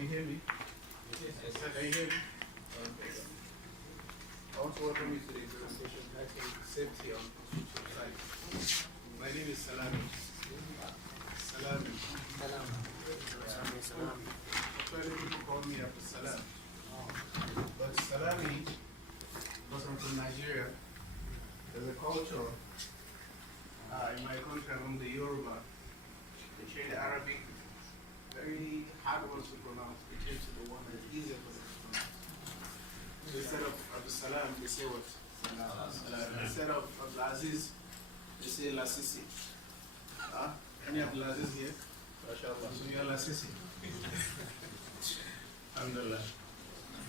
Can you hear me? Yes. Can you hear me? Okay. I want to welcome you to the presentation titled Safety on Construction Sites. My name is SALAMI. SALAMI. SALAMI. Actually, people call me after Salam. But SALAMI, because I'm from Nigeria, there's a culture in my country among the Yoruba. They share the Arabic, very hard ones to pronounce. They change to the one that's easier for them to pronounce. So instead of Abdul Salam, they say what? Salam. Instead of Abdul Aziz, they say Lasisi. Any Abdul Aziz here? MashaAllah. So you're Lasisi. Alhamdulillah.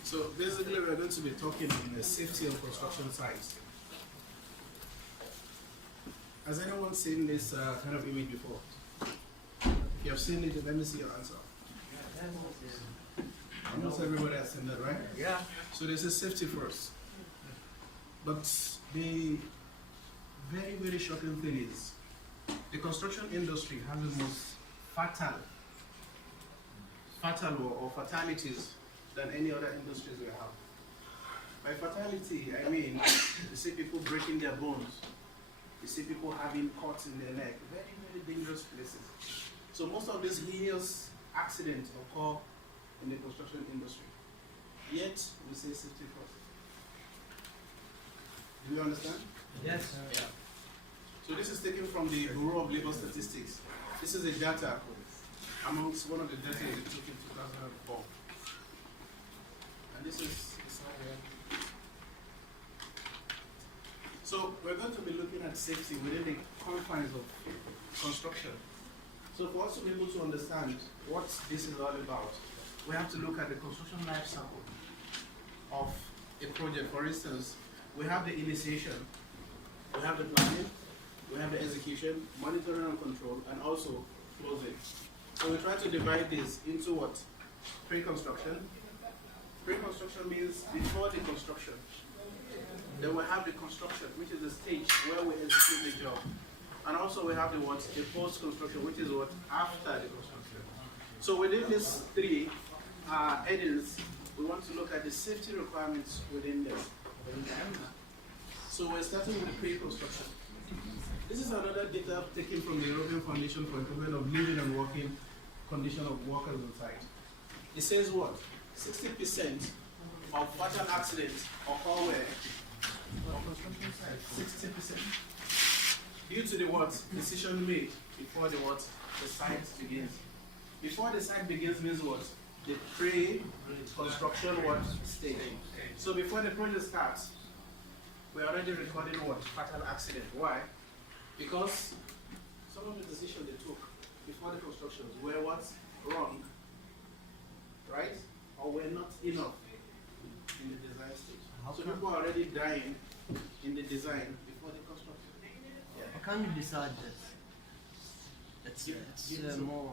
So basically, we're going to be talking on the safety of construction sites. Has anyone seen this kind of image before? If you have seen it, let me see your answer. Almost everybody has seen that, right? Yeah. So this is safety first. But the very, very shocking thing is the construction industry has the most fatal or fatalities than any other industries we have. By fatality, I mean you see people breaking their bones. You see people having cuts in their neck. Very, very dangerous places. So most of these heinous accidents occur in the construction industry. Yet, we say safety first. Do you understand? Yes. Yeah. So this is taken from the Bureau of Labor Statistics. This is the data amongst one of the data they took in 2004. And this is here. So we're going to be looking at safety within the confines of construction. So for us to be able to understand what this is all about, we have to look at the construction life cycle of a project. For instance, we have the initiation, we have the planning, we have the execution, monitoring and control, and also closing. So we try to divide this into what? Pre-construction. Pre-construction means before the construction. Then we have the construction, which is the stage where we execute the job. And also we have the what? The post-construction, which is what? After the construction. So within these three headings, we want to look at the safety requirements within them. So we're starting with the pre-construction. This is another data taken from the European Foundation for Improvement of Living and Working Condition of Workers on Site. It says what? 60% of fatal accidents occur where? 60%. Due to the what? Decision made before the what? The site begins. Before the site begins means what? The pre-construction what? Stage. So before the project starts, we're already recording what? Fatal accident. Why? Because some of the decisions they took before the construction were what? Wrong. Right? Or were not enough in the design stage. So people are already dying in the design before the construction. Yeah. How can you decide this? It's more.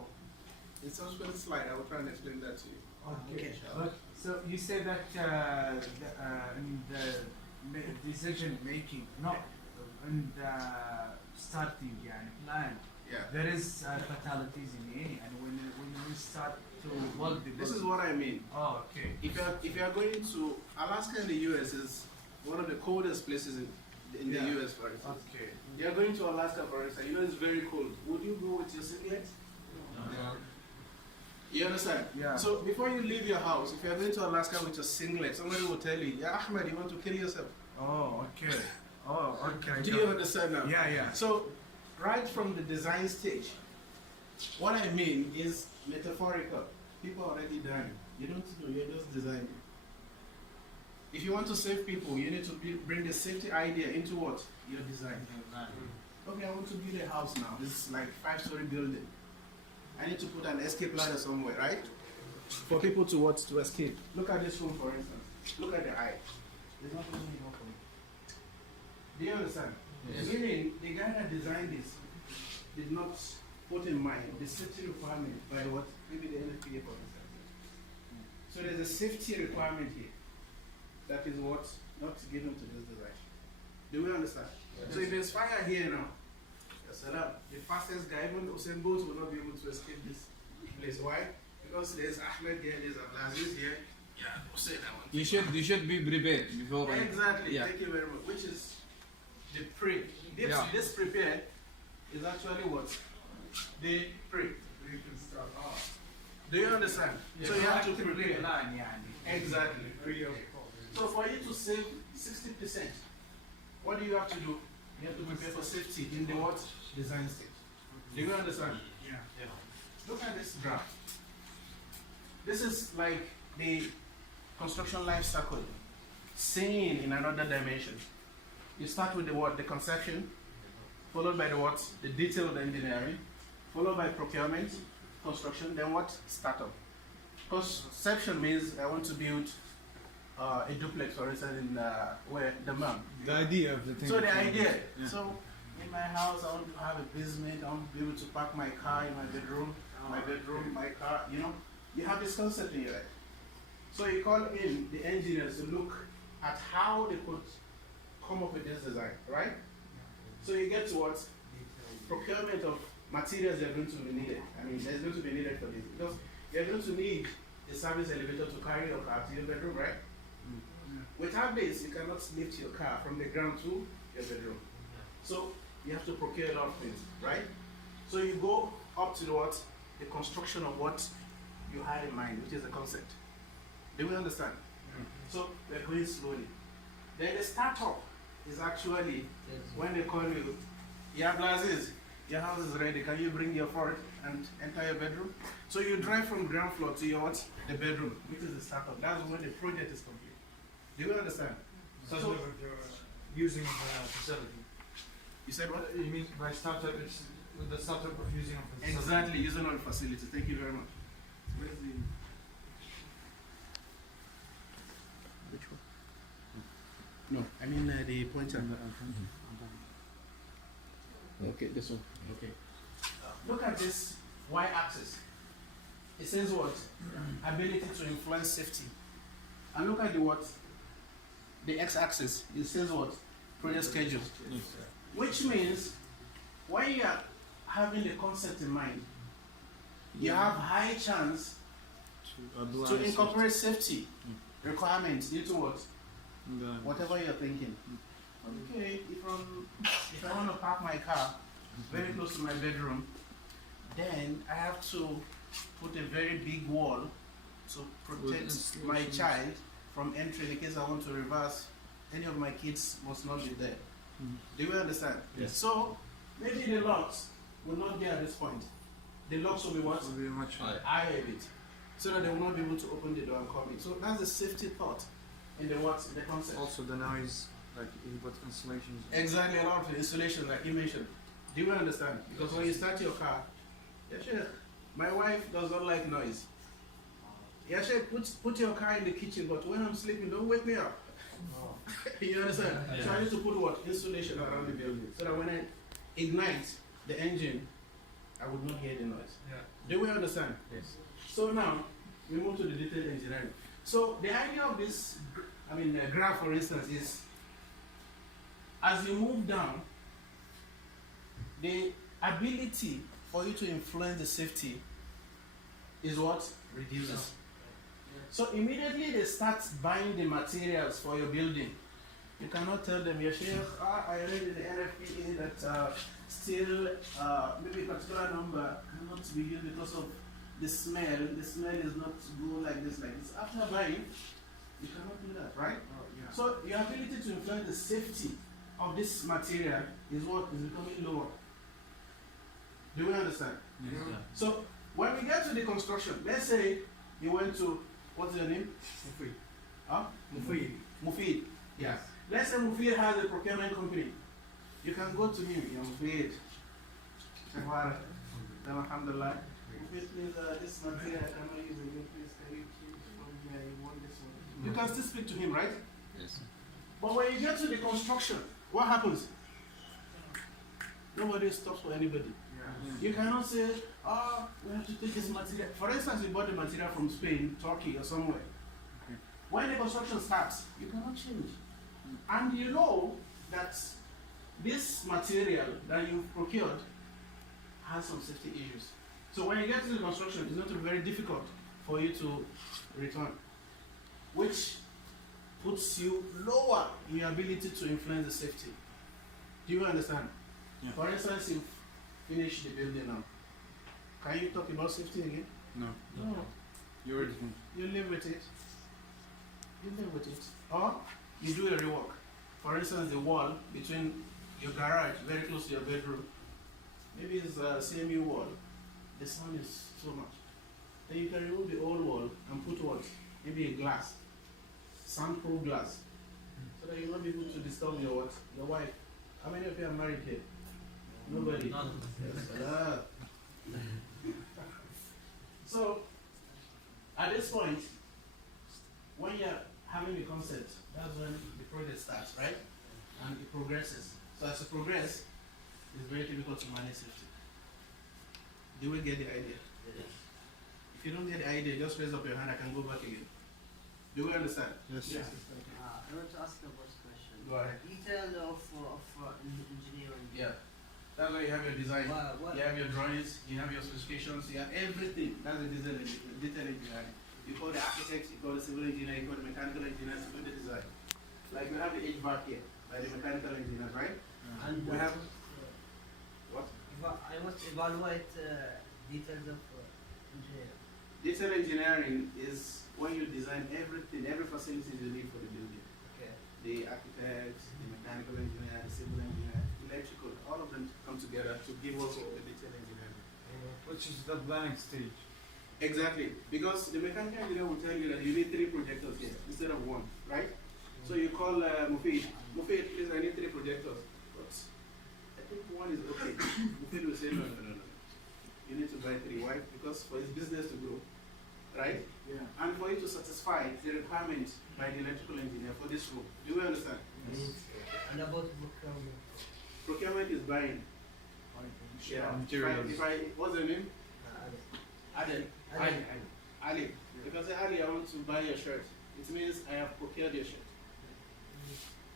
In subsequent slide, I will try and explain that to you. Okay. But, so you say that in the decision making, not in the starting plan, there is fatalities in any, and when we start to build the This is what I mean. Oh, okay. If you are going to Alaska in the US is one of the coldest places in the US, for instance. Okay. You are going to Alaska, for instance. You know it's very cold. Would you go with your singlet? No. You understand? Yeah. So before you leave your house, if you are going to Alaska with your singlet, somebody will tell you, "Yeah, Ahmed, you want to kill yourself." Oh, okay. Oh, okay. Do you understand now? Yeah, yeah. So, right from the design stage, what I mean is metaphorical. People are already dying. You don't know, you're just designing. If you want to save people, you need to bring the safety idea into what? Your design. Okay, I want to build a house now. This is like 5-story building. I need to put an escape ladder somewhere, right? For people to what? To escape. Look at this room, for instance. Look at the eye. There's nothing here for me. Do you understand? Yes. Meaning, the guy that designed this did not put in mind the safety requirement by what? Maybe the NFPA, for instance. So there's a safety requirement here. That is what? Not given to this design. Do we understand? Yes. So if there's fire here now, the fastest guy, even Usain Bolt, will not be able to escape this place. Why? because there's Ahmed here, there's Abdulaziz here. Yeah, say that one. You should be prepared before. Exactly. Yeah. Thank you very much. Which is the pre. Yeah. This prepare is actually what? The pre. Do you understand? So you have to prepare. Exactly. So for you to save 60%, what do you have to do? You have to prepare for safety in the what? Design stage. Do you understand? Yeah. Look at this graph. This is like the construction life cycle seen in another dimension. You start with the what? The conception, followed by the what? The detailed engineering, followed by procurement, construction, then what? Startup. Conception means I want to build a duplex, for instance, in where Dammam. The idea of the thing. So the idea. Yeah. So in my house, I want to have a basement. I want to be able to park my car in my bedroom, my car. You know, you have this concept in your head. So you call in the engineers to look at how they could come up with this design, right? So you get to what? Procurement of materials that are going to be needed. I mean, there's going to be needed for this because you're going to need a service elevator to carry your car to your bedroom, right? Without this, you cannot lift your car from the ground to your bedroom. So you have to procure a lot of things, right? So you go up to the what? The construction of what you had in mind, which is the concept. Do we understand? So we're going slowly. Then the startup is actually when they call you, yeah, Blazes, your house is ready. Can you bring your Ford and enter your bedroom? So you drive from ground floor to your what? The bedroom, which is the startup. That's when the project is complete. Do you understand? So using facility. You said what? You mean by startup, it's with the startup of using of the facility. Exactly, using all the facilities. Thank you very much. Where's the... Which one? No, I mean the pointer. Okay, this one. Okay. Look at this y-axis. It says what? Ability to influence safety. And look at the what? The x-axis. It says what? Project schedule. Which means when you are having the concept in mind, you have high chance to incorporate safety requirements into what? Whatever you're thinking. Okay, if I want to park my car very close to my bedroom, then I have to put a very big wall to protect my child from entering in case I want to reverse. Any of my kids must not be there. Do you understand? Yes. So maybe the locks will not be at this point. The locks will be what? Will be much Higher a bit, so that they will not be able to open the door and come in. So that's the safety thought in the what? In the concept. Also the noise, like you put installations. Exactly, a lot of installations like you mentioned. Do you understand? Because when you start your car, yeah, sure. My wife does not like noise. Yeah, sure, put your car in the kitchen, but when I'm sleeping, don't wake me up. You understand? Yeah. So I need to put what? Insulation around the building. So that when I ignite the engine, I would not hear the noise. Yeah. Do we understand? Yes. So now, we move to the detailed engineering. So the idea of this, the graph for instance is, as you move down, the ability for you to influence the safety is what? Reduces. So immediately they start buying the materials for your building. You cannot tell them, your Sheikh, I read in the NFPA that still maybe a particular number cannot be used because of the smell. The smell is not good like this, like this. After buying, you cannot do that, right? So your ability to influence the safety of this material is what is becoming lower. Do we understand? Yes, yeah. So when we get to the construction, let's say you went to, what's your name? Mufid. Huh? Mufid. Mufid. Yeah. Let's say Mufid has a procurement company. You can go to him, Mufid. Alhamdulillah. Mufid, please, this material I cannot use again. Please, can you keep from here? You want this one? You can still speak to him, right? Yes. But when you get to the construction, what happens? Nobody stops for anybody. You cannot say, we have to take this material. For instance, you bought the material from Spain, Turkey, or somewhere. Okay. When the construction starts, you cannot change. And you know that this material that you've procured has some safety issues. So when you get to the construction, it's not very difficult for you to return, which puts you lower in your ability to influence the safety. Do you understand? Yeah. For instance, you finish the building now. Can you talk about safety again? No. No. You already finished. You live with it. You live with it. Or you do a rework. For instance, the wall between your garage, very close to your bedroom, maybe it's a CMU wall. The sun is so much. Then you can remove the old wall and put what? Maybe a glass, soundproof glass, so that you'll not be able to disturb your what? Your wife. How many of you are married here? Nobody. Yes. So, at this point, when you're having a concept, that's when the project starts, right? And it progresses. So as it progresses, it's very difficult to manage safety. Do we get the idea? If you don't get the idea, just raise up your hand, I can go back again. Do we understand? Yes. I want to ask you about this question. Go ahead. Detail of engineering. Yeah. That's why you have your design. What? You have your drawings, you have your specifications, you have everything. That's the detail engineering. You call the architect, you call the civil engineer, you call the mechanical engineer to do the design. Like we have the HVAC here, by the mechanical engineers, right? And We have what? I must evaluate details of engineering. Detail engineering is when you design everything, every facility you need for the building. Okay. The architect, the mechanical engineer, the civil engineer, electrical, all of them come together to give us the detail engineering. Which is the planning stage. Exactly, because the mechanical engineer will tell you that you need 3 projectors here instead of 1, right? So you call Mufid, please, I need 3 projectors. But I think 1 is okay. Mufid will say, no. You need to buy 3. Why? Because for his business to grow, right? Yeah. And for you to satisfy the requirement by the electrical engineer for this room. Do you understand? And about procurement. Procurement is buying. Yeah. Materials. What's the name? Ali. Ali. If I say Ali, I want to buy your shirt, it means I have procured your shirt.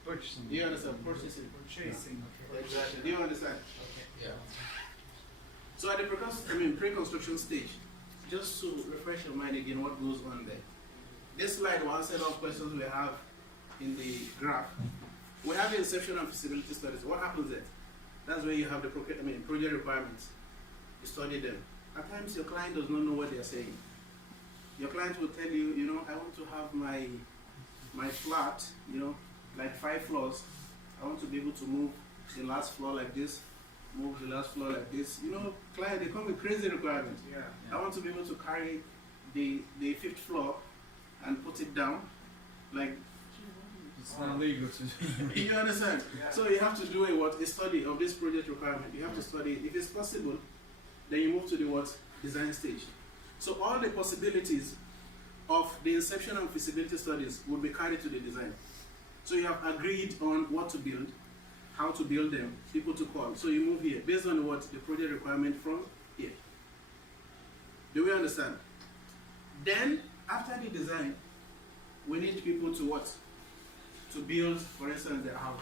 Purchasing. Do you understand? Purchasing. Purchasing. Exactly. Do you understand? Okay. Yeah. So at the pre-construction stage, just to refresh your mind again, what goes on there. This slide will answer all questions we have in the graph. We have the inception and feasibility studies. What happens there? That's where you have the project requirements. You study them. At times your client does not know what they are saying. Your client will tell you, I want to have my flat, like 5 floors. I want to be able to move the last floor like this, move the last floor like this. Client, they come with crazy requirements. Yeah. I want to be able to carry the 5th floor and put it down, like. It's not legal to do. You understand? Yeah. So you have to do a study of this project requirement. You have to study it. If it's possible, then you move to the design stage. So all the possibilities of the inception and feasibility studies will be carried to the design. So you have agreed on what to build, how to build them, people to call. So you move here based on the project requirement from here. Do we understand? Then after the design, we need people to what? To build, for instance, their house.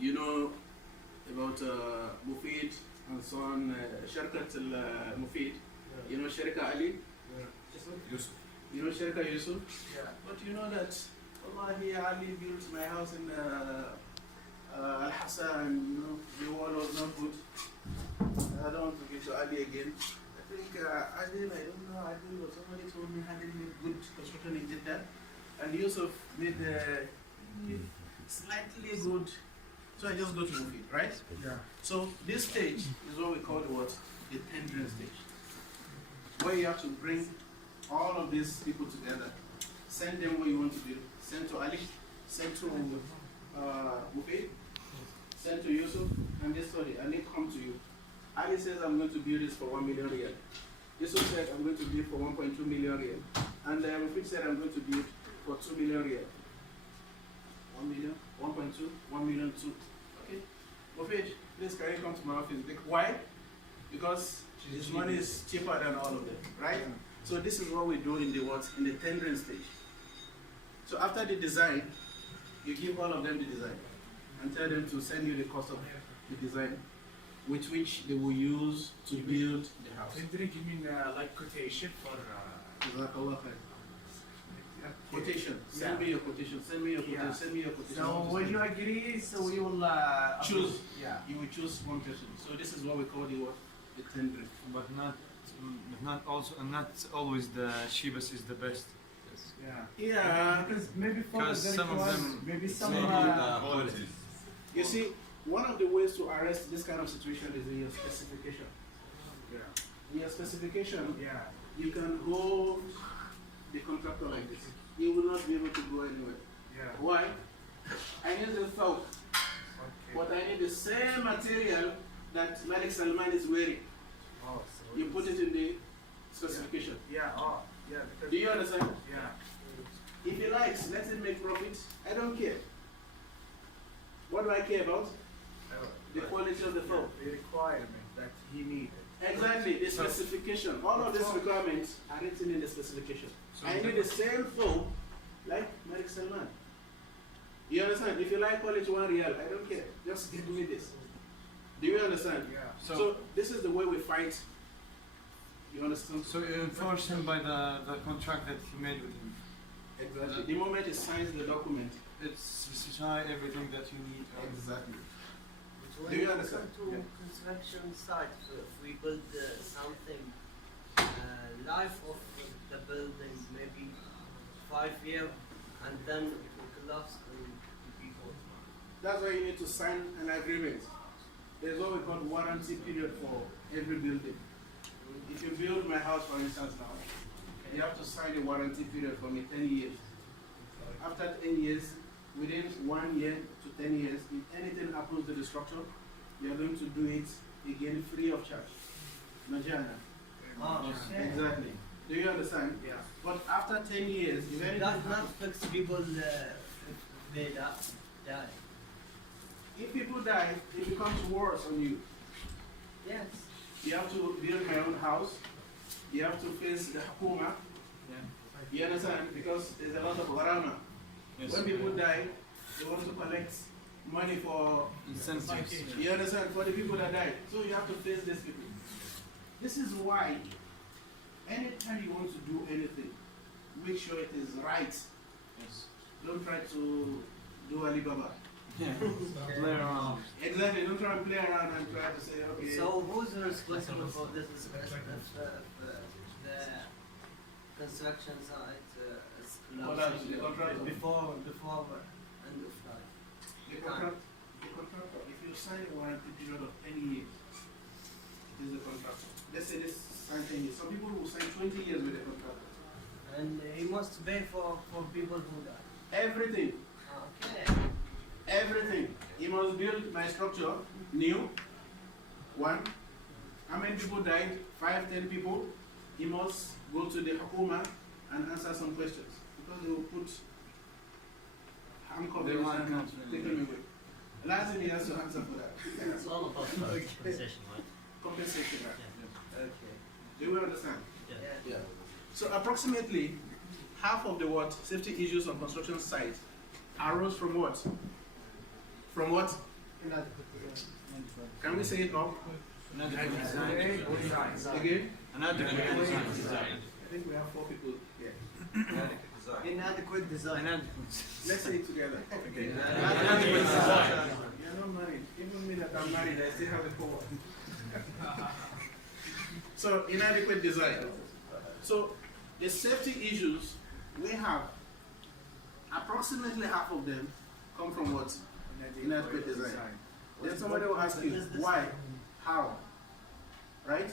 You know about Mufid and so on, Sharkat Mufid. You know Sharika Ali? Yusuf. You know Sharika Yusuf? Yeah. But you know that Wallahi Ali built my house in Al-Hassan, the wall was not good. I don't want to give to Ali again. I think Adil, I don't know, Adil, or somebody told me Adil made good construction in Jeddah. And Yusuf made slightly good. So I just go to Mufid, right? Yeah. So this stage is what we call the tendering stage, where you have to bring all of these people together, send them what you want to do, send to Ali, send to Mufid, send to Yusuf, and they study, and they come to you. Ali says, I'm going to build this for 1 million riyal. Yusuf said, I'm going to build for 1.2 million riyal. And Mufid said, I'm going to build for 2 million riyal. 1 million, 1.2, 1 million, 2. Okay. Mufid, please can you come to my office? Why? Because his money is cheaper than all of them, right? Yeah. So this is what we do in the tendering stage. So after the design, you give all of them the design and tell them to send you the cost of the design. with which they will use to build the house. Hendrik, you mean like quotation for Jazakallah khair. Quotation. Send Yeah. me your quotation. Send me your quotation. Yeah. Send me your quotation. So when you agree, so we will Choose. Yeah. You will choose one person. So this is what we call the what? The tendering. But not also, and not always the cheapest is the best. Yeah. Yeah. Because maybe for Because the some of request, them- maybe some Maybe You see, one of the ways to arrest this kind of situation is in your specification. yeah. In your specification, Yeah. you can hold the contractor like this. You will not be able to go anywhere. Yeah. Why? I need the thought, Okay. but I need the same material that Malik Salman is wearing. Oh, so You put it in the specification. Yeah. Oh, yeah. Because Do you understand? yeah. If he likes, let him make profit. I don't care. What do I care about? The quality of the phone. The requirement that he needed. Exactly, the specification. All of these requirements are written in the specification. So I need the same phone like Malik Salman. You understand? If you like quality 1 real, I don't care. Just give me this. Do you understand? Yeah. So this is the way we fight. You understand? So you enforce him by the contract that he made with him. Exactly. The moment he signs the document. It's specify everything that you need. Exactly. When Do you we understand? come to Yeah. construction site, if we build something, life of the building maybe 5 years, and then it will collapse and people. That's why you need to sign an agreement. There's what we call warranty period for every building. If you build my house, for instance, now, you have to sign a warranty period for me 10 years. After 10 years, within 1 year to 10 years, if anything happens to the structure, you are going to do it again free of charge. Majana. Exactly. Do you understand? Yeah. But after 10 years, if anything Does not happens, fix people if they die. if people die, it becomes worse on you. Yes. You have to build my own house. You have to face the Hukuma. You understand? Because there's a lot of warama. Yes. When people die, they want to collect money for, Incentives. you understand, for the people that died. So you have to face these people. This is why, anytime you want to do anything, make sure it is right. Yes. Don't try to do Alibaba. Yeah. Play around. Exactly, don't try and play around and try to say, okay. So who's responsible for this the construction site is Well, that's collapsing the contractor. before end of life? The contractor, if you sign a warranty period of 10 years, it is the contractor. Let's say this sign 10 years. Some people will sign 20 years with the contractor. And he must pay for people who die. Everything, Okay. everything. He must build my structure new. 1. How many people died? 5, 10 people. He must go to the Hukuma and answer some questions. Because they will put handcuffs They want and country. take him away. Last thing he has to answer for that. It's all about compensation, right? Compensation. Right? Okay. Do you understand? Yeah. Yeah. So approximately half of the what safety issues on construction sites arose from what? From what? Can we say it now? Inadequate design. Again? Inadequate design. I think we have 4 people here. Inadequate design. Inadequate. Let's say it together. Okay. Inadequate design. You're not married. Even me that I'm married, I still have a forward. So inadequate design. So the safety issues we have, approximately half of them come from what? Inadequate design. Then somebody will ask you, why? How? Right?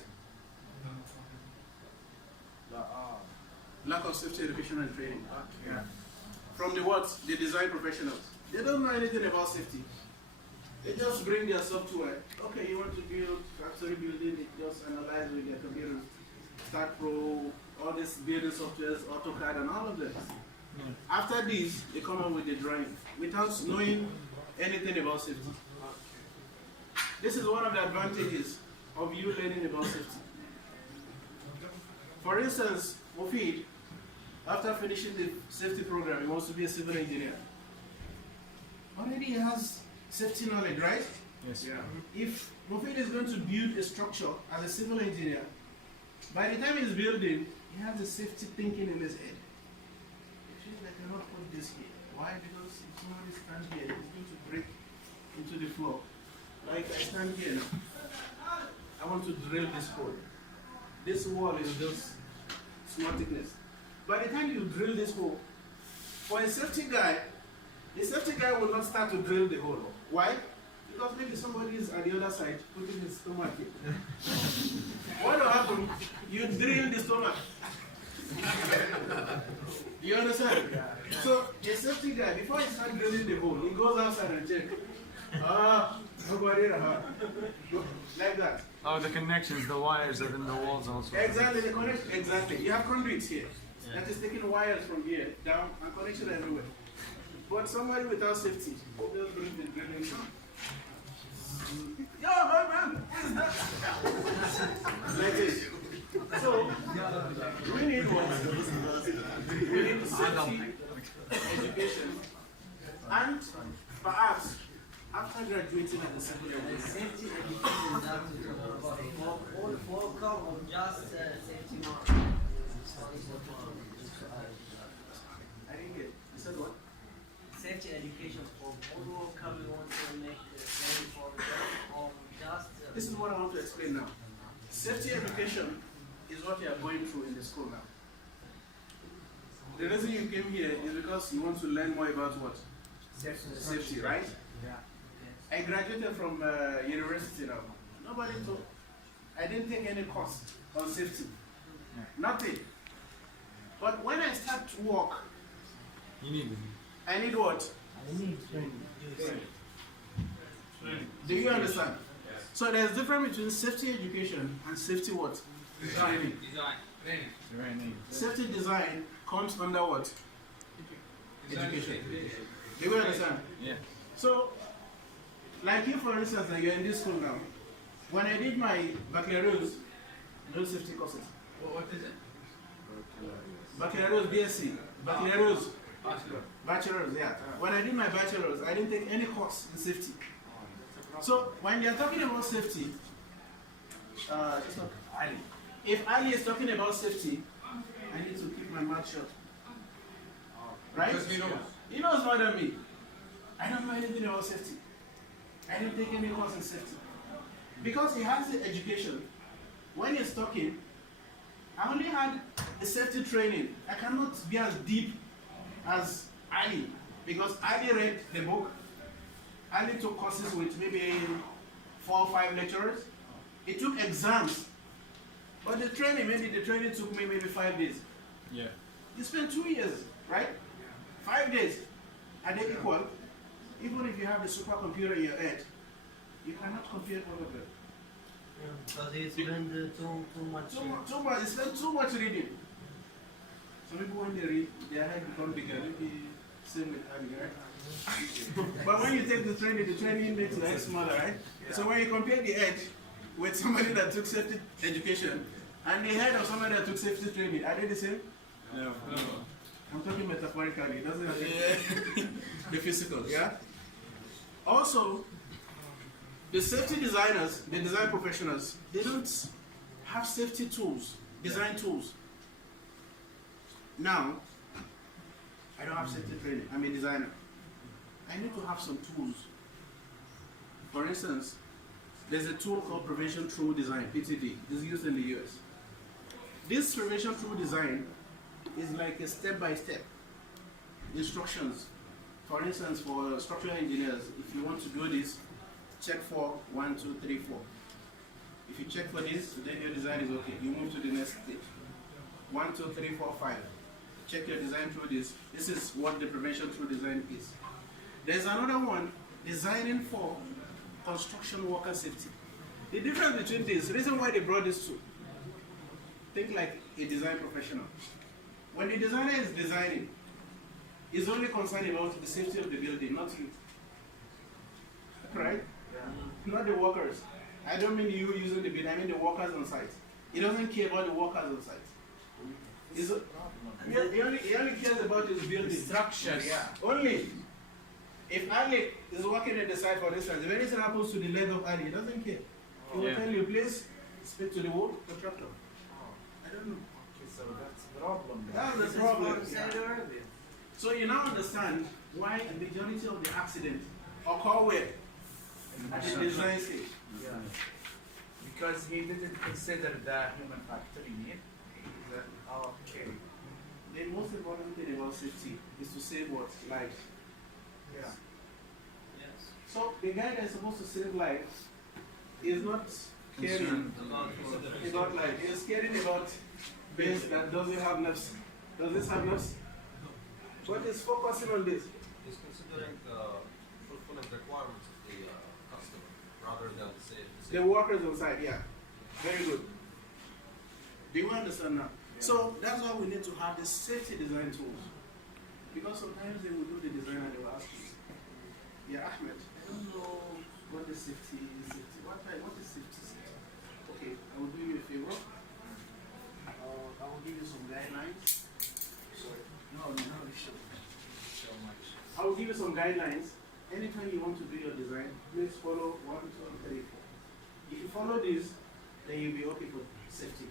Lack of safety education and training. Yeah. From the what? The design professionals. They don't know anything about safety. They just bring their software. Okay, you want to build factory building, it just analyze with their computers. Start Pro, all these building softwares, AutoCAD and all of them. After this, they come up with the drawing without knowing anything about safety. This is one of the advantages of you learning about safety. For instance, Mufid, after finishing the safety program, he wants to be a civil engineer. Already he has safety knowledge, right? Yes. Yeah. If Mufid is going to build a structure as a civil engineer, by the time he's building, he has a safety thinking in his head. He feels like I cannot put this here. Why? Because if somebody stands here, it's going to break into the floor. Like I stand here now. I want to drill this hole. This wall is just small thickness. By the time you drill this hole, for a safety guy, the safety guy will not start to drill the hole. Why? Because maybe somebody is at the other side putting his stomach here. What will happen? You drill the stomach. You understand? Yeah. So the safety guy, before he starts drilling the hole, he goes outside and checks. Nobody like that. Oh, the connections, the wires are in the walls also. Exactly, the connection. Exactly. You have conduits here. That is taking wires from here down and connection everywhere. But somebody without safety will just bring the drilling down. Yo, man, what is that? Like this. So, we need what? We need safety, education, and perhaps after graduating at the civil engineering. Safety education is not for all come or just safety mark. I didn't get it. You said what? Safety education for all come we want to make training for the job or just. This is what I want to explain now. Safety education is what you are going through in the school now. The reason you came here is because you want to learn more about what? Safety, right? Yeah. I graduated from university now. Nobody told. I didn't take any course on safety. Nothing. But when I start to work, You need it. I need what? Do you understand? So there's difference between safety education and safety what? Training. Training. Safety design comes under what? Education. Do you understand? Yeah. So, like you for instance, like you're in this school now. When I did my baccalaureate, no safety courses. What is it? Baccalaureate, BSc, baccalaureate, bachelor's, yeah. When I did my bachelor's, I didn't take any course in safety. So when you're talking about safety, Ali. If Ali is talking about safety, I need to keep my mouth shut. Right? Because he knows. He knows more than me. I don't know anything about safety. I didn't take any course in safety. Because he has the education, when he's talking, I only had the safety training. I cannot be as deep as Ali. Because Ali read the book. Ali took courses with maybe 4 or 5 lecturers. He took exams. But the training, maybe the training took me maybe 5 days. Yeah. You spend 2 years, right? 5 days. Are they equal? Even if you have the supercomputer in your head, you cannot compare all of them. Because he spend too much. Too much. You spend too much reading. Some people when they read, their head become bigger. Maybe same with Ali, right? But when you take the training makes the head smaller, right? Yeah. So when you compare the head with somebody that took safety education and the head of somebody that took safety training, are they the same? No. I'm talking metaphorically. It doesn't affect the physical, yeah? Also, the safety designers, the design professionals, they don't have safety tools, design tools. Now, I don't have safety training. I'm a designer. I need to have some tools. For instance, there's a tool called Prevention Through Design, PTD. It's used in the US. This Prevention Through Design is like a step-by-step instructions. For instance, for structural engineers, if you want to do this, check for 1, 2, 3, 4. If you check for this, then your design is okay. You move to the next stage. 1, 2, 3, 4, 5. Check your design through this. This is what the prevention through design is. There's another one, designing for construction worker safety. The difference between this, the reason why they brought this to, think like a design professional. When the designer is designing, he's only concerned about the safety of the building, not you. Right? Yeah. Not the workers. I don't mean you using the building, I mean the workers on site. He doesn't care about the workers on site. He only cares about his building. Structure, yeah. Only. If Ali is working in the site, for instance, if anything happens to the leg of Ali, he doesn't care. He will tell you, please speak to the contractor. I don't know. Okay, so that's the problem. That's This the is problem. from Saudi Arabia. So you now understand why a majority of the accidents occur where? At the design stage. Yeah. Because he didn't consider the human factor in it. Okay. The most important thing about safety is to save what? Life. Yeah. Yes. So the guy that is supposed to save life is not caring about life. He is caring about base that doesn't have nerves. Does this have nerves? But he's focusing on this. Is considering fulfilling the requirements of the customer rather than The workers on site, yeah. Very good. Do you understand now? Yeah. So that's why we need to have the safety design tools. Because sometimes they will do the design and they will ask you, yeah, Ahmed, I don't know what the safety is. What is safety? Okay, I will do you a favor. I will give you some guidelines. Sorry. No, you should. So much. I will give you some guidelines. Anytime you want to do your design, please follow 1, 2, 3, 4. If you follow this, then you'll be okay for safety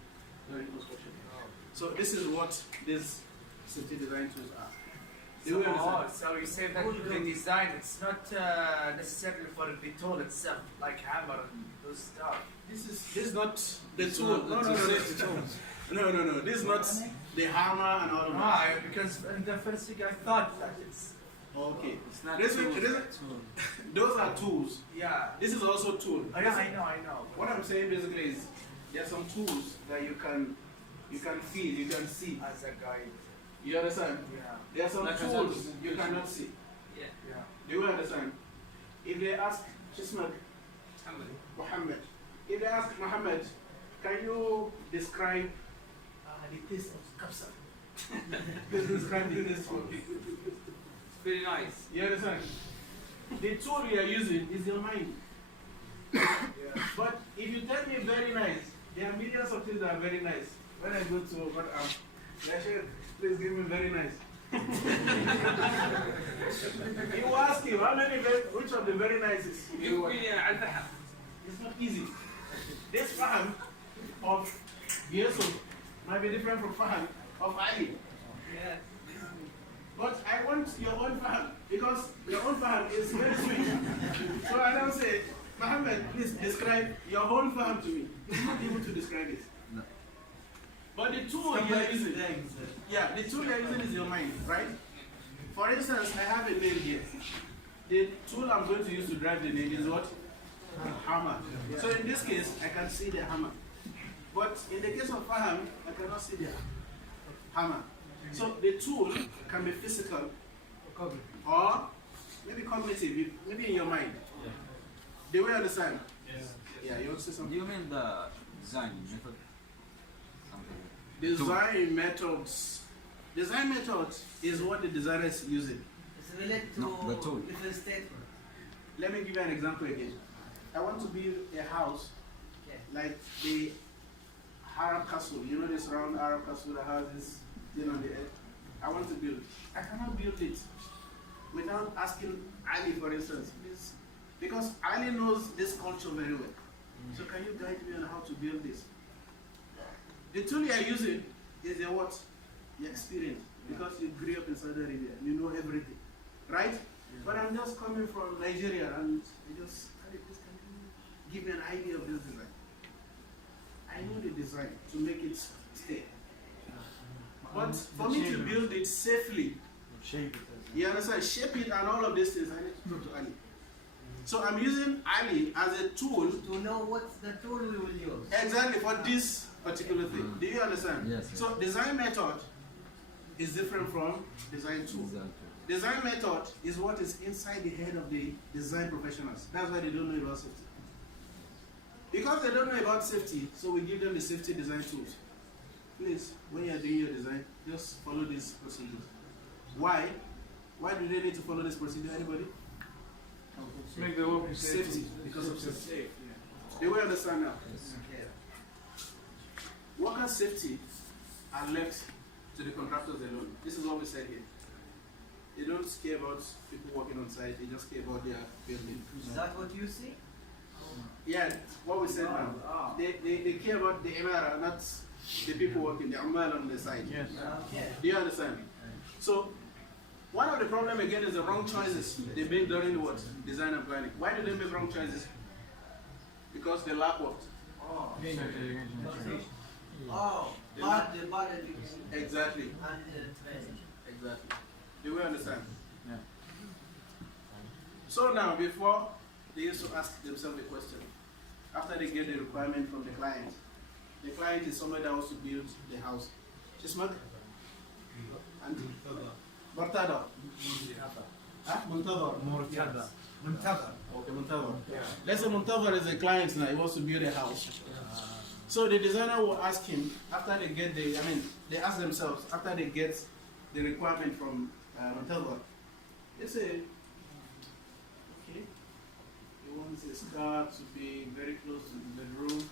during construction. So this is what these safety design tools are. Do you understand? So you say that the design, it's not necessarily for the tool itself, like hammer and those stuff. This is not the tool. No. This is not the hammer and all of that. Why? Because in the first thing I thought that it's Okay. It's not Those are tools. yeah. This is also tool. I know. What I'm saying basically is there are some tools that you can feel, you can see. As a guide. You understand? Yeah. There are some Like tools you cannot see. Yeah. Yeah. Do you understand? If they ask Chismak Muhammad, if they ask Muhammad, can you describe the taste of kapsa? Please describe the taste of it. Very nice. You understand? The tool you are using is your mind. But if you tell me very nice, there are millions of things that are very nice. When I go to what please give me very nice. He will ask you which of the very nices you want. It's not easy. This faham of Yusuf might be different from faham of Ali. Yeah. But I want your own faham because your own faham is very sweet. So I don't say, Muhammad, please describe your own faham to me. He's not able to describe it. No. But the tool you are using, the tool you are using is your mind, right? For instance, I have a nail here. The tool I'm going to use to drive the nail is what? Hammer. So in this case, I can see the hammer. But in the case of faham, I cannot see the hammer. So the tool can be physical or maybe cognitive, maybe in your mind. Do we understand? Yes. Yeah, you want to say Do something? you mean the design method? Something. Design methods. Design methods is what the designer is using. It's related to No, the tool. different statement. Let me give you an example again. I want to build a house Okay. like the Arab castle. You know this round Arab castle that has this thing on the edge? I want to build. I cannot build it without asking Ali, for instance, please. Because Ali knows this culture very well. So can you guide me on how to build this? The tool you are using is the what? Your experience. Because you grew up in Saudi Arabia. You know everything. Right? But I'm just coming from Nigeria and I just, Ali, please can you give me an idea of this design? I know the design to make it stay. But for me to build it safely, you understand, shape it and all of these things, I need to go to Ali. So I'm using Ali as a tool To know what's the tool we will use. exactly for this particular thing. Do you understand? Yes, yes. So design method is different from design tool. Exactly. Design method is what is inside the head of the design professionals. That's why they don't know about safety. Because they don't know about safety, so we give them the safety design tools. Please, when you are doing your design, just follow these procedures. Why? Why do they need to follow this procedure? Anybody? Make the work Safety, because of safety. Do we understand now? Okay. Worker safety are left to the contractors alone. This is what we said here. They don't care about people working on site. They just care about their building. Is that what you see? Yeah, what we said now. They care about the Emara, not the people working, the Amal on the site. Yes. Okay. Do you understand? So, one of the problem again is the wrong choices they make during the what? Design and planning. Why do they make wrong choices? Because they lack what? Oh. Certification. Oh. They Bad education Exactly. and training. Exactly. Do we understand? Yeah. So now, before they used to ask themselves the question, after they get the requirement from the client is somebody that wants to build the house. Chismak? And Bartada? Huh? Muntadar? Muntadar. Okay, Muntadar. Let's say Muntadar is a client now, he wants to build a house. So the designer will ask him, after they get they ask themselves, after they get the requirement from Muntadar, they say, okay, he wants his car to be very close to the bedroom.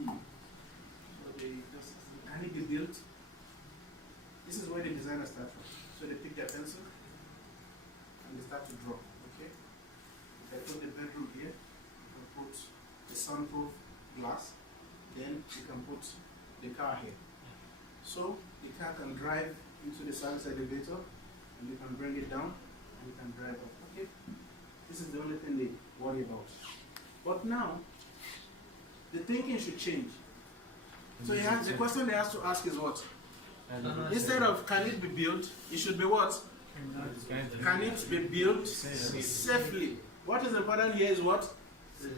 So they just ask, can it be built? This is where the designer starts from. So they pick their pencil and they start to draw. Okay? If I put the bedroom here, you can put the sunproof glass, then you can put the car here. So the car can drive into the service elevator and you can bring it down and you can drive up. Okay? This is the only thing they worry about. But now, the thinking should change. So the question they have to ask is what? Instead of can it be built, it should be what? Can it be built safely? What is important here is what? Safe.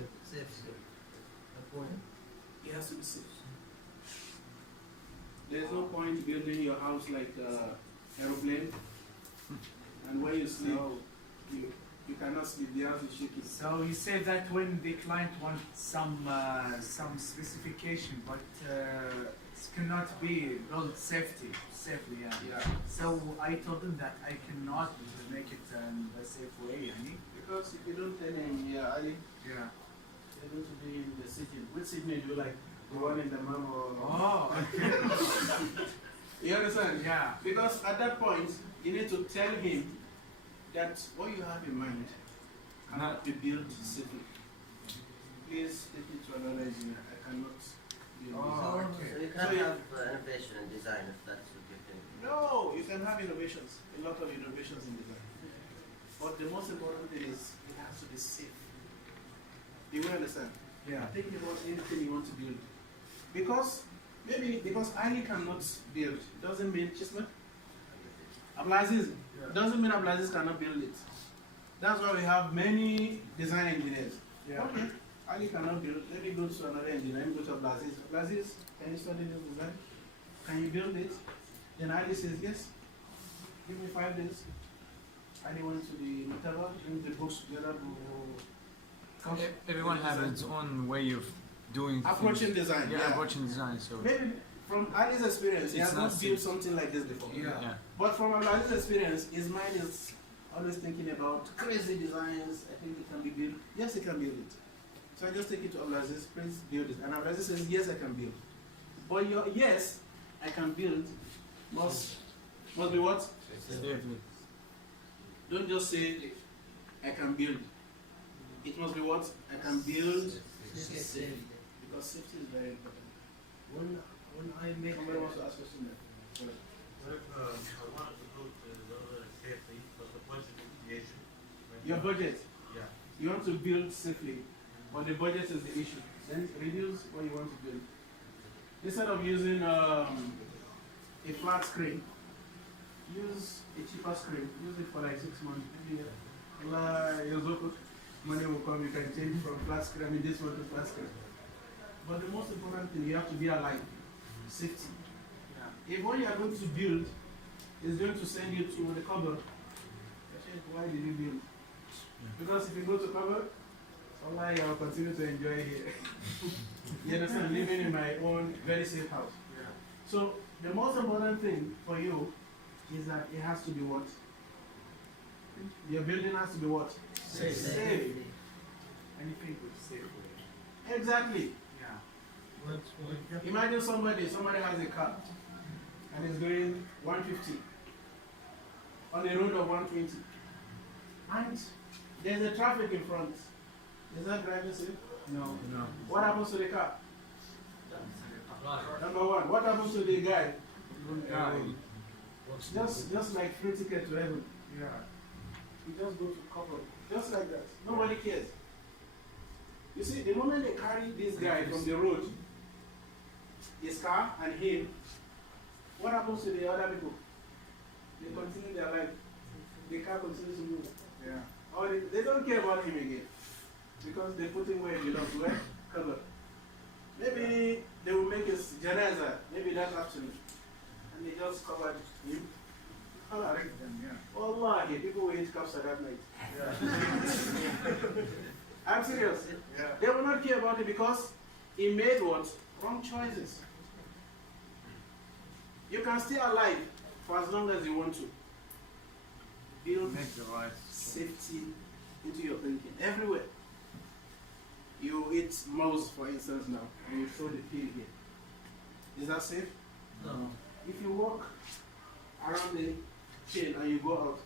It has to be safe. There's no point building your house like an aeroplane, and when you sleep, you cannot sleep. The house is shaking. So you say that when the client wants some specification, but it cannot be built safely. Yeah. So I told him that I cannot make it in a safe way. Because if you don't tell him, yeah, Ali, Yeah. you're going to be in the city. Which city do you like? The one in Dammam or? Oh, okay. You understand? Yeah. Because at that point, you need to tell him that what you have in mind cannot be built safely. Please take it to another engineer. I cannot build Oh, this. okay. So you So can't you- have innovation in design if that's what you think. No, you can have innovations, a lot of innovations in design. But the most important thing is it has to be safe. Do you understand? Yeah. Think about anything you want to build. Because Ali cannot build, doesn't mean Chismet. Ablaziz doesn't mean Ablaziz cannot build it. That's why we have many design engineers. Yeah. Okay, Ali cannot build. Let me go to another engineer. Let me go to Ablaziz. Ablaziz, can you study this design? Can you build it? Then Ali says yes. Give me 5 days. Ali went to the Mutaba, bring the books together. Everyone has its own way of doing Approaching things. design. Yeah, approaching design. So Maybe from Ali's experience, he It's has not not built something like this before. yeah. But from Ali's experience, his mind is always thinking about crazy designs. I think it can be built. Yes, he can build it. So I just take it to Ablaziz, please build it. And Ablaziz says, yes, I can build. But your yes, I can build must be what? Safely. Don't just say, I can build. It must be what? I can build safely. Because safety is very important. When I make Somebody wants to ask a question there. Sorry. What if I wanted to build the other safely, but the budget deviation? Your budget. Yeah. You want to build safely, but the budget is the issue. Then reduce what you want to build. Instead of using a flat screen, use a cheaper screen. Use it for like 6 months. Maybe money will come. You can change from flat screen. I mean, this one to flat screen. But the most important thing, you have to be alive. Safety. If what you are going to build is going to send you to the cupboard, why did you build? Because if you go to cupboard, Allah, I will continue to enjoy here. You understand? Living in my own very safe house. So the most important thing for you is that it has to be what? Your building has to be what? Safe. Safe. Anything with safe way. Exactly. Yeah. Imagine somebody has a car and is going 150. on a road of 120. And there's a traffic in front. Is that driving safe? No. What happens to the car? Number one, what happens to the guy? Just like free ticket to heaven. Yeah. You just go to cover. Just like that. Nobody cares. You see, the moment they carry this guy from the road, his car and him, what happens to the other people? They continue their life. The car continues to move. Yeah. Or they don't care about him again. Because they put him where he belongs, where? Cover. Maybe they will make his janaza, maybe that afternoon. And they just covered him. Correct them, yeah. Wallahi, people will eat kapsa that night. I'm serious. Yeah. They will not care about it because he made what? Wrong choices. You can stay alive for as long as you want to. Build Make the right safety into your thinking everywhere. You eat mouse, for instance, now, and you throw the peel here. Is that safe? No. If you walk around the pin and you go out,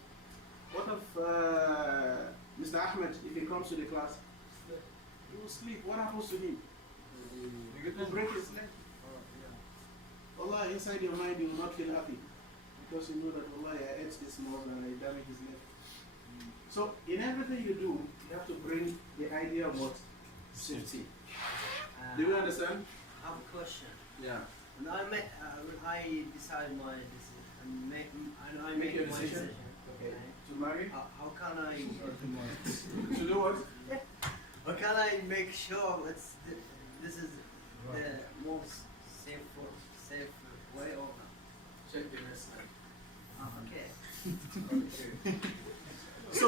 what of Mr. Ahmed, if he comes to the class? He will sleep. What happens to him? He will break his leg. Allah, inside your mind, you will not feel happy because you know that Allah, I ate this mouse and I damaged his leg. So, in everything you do, you have to bring the idea of what? Safety. Do you understand? I have a question. Yeah. When I decide my decision, and I make your my decision? decision. Okay. To marry? How can I? To do what? How can I make sure this is the most safe way or not? Check the next slide. Okay. So,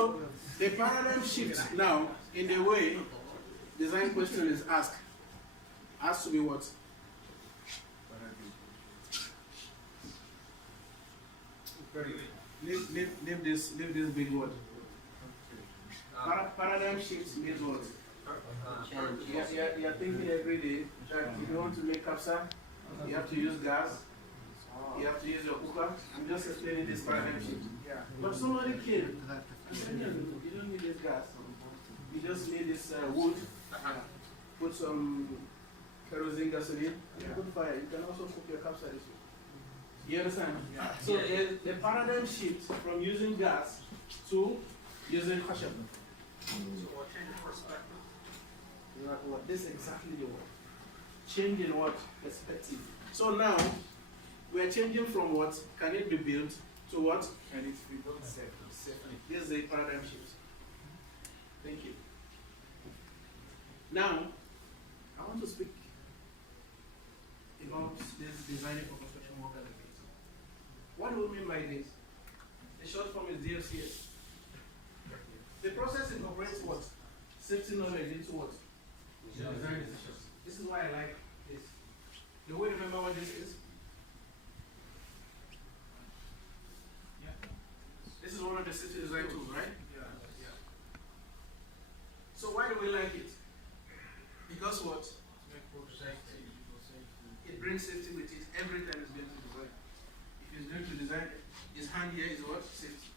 the paradigm shifts now in the way design question is asked. Has to be what? Leave this big word. Paradigm shifts means what? You're thinking every day that if you want to make kapsa, you have to use gas, you have to use your cooker. I'm just explaining this paradigm shift. But somebody came and said, no, you don't need this gas. You just need this wood, put some kerosene gasoline, put fire. You can also cook your kapsa this way. You understand? Yeah. So the paradigm shift from using gas to using khashab. So we're changing perspective. This is exactly the word. Changing what? Perspective. So now, we're changing from what can it be built to what can it be built safely. This is the paradigm shift. Thank you. Now, I want to speak about this designing for construction work as a base. What do we mean by this? The short form is DFCS. The process incorporates what? Safety knowledge into what? Design decisions. This is why I like this. Do we remember what this is? Yeah. This is one of the safety design tools, right? Yeah. So why do we like it? Because what? It brings safety with it every time it's going to design. If it's going to design, his hand here is what? Safety.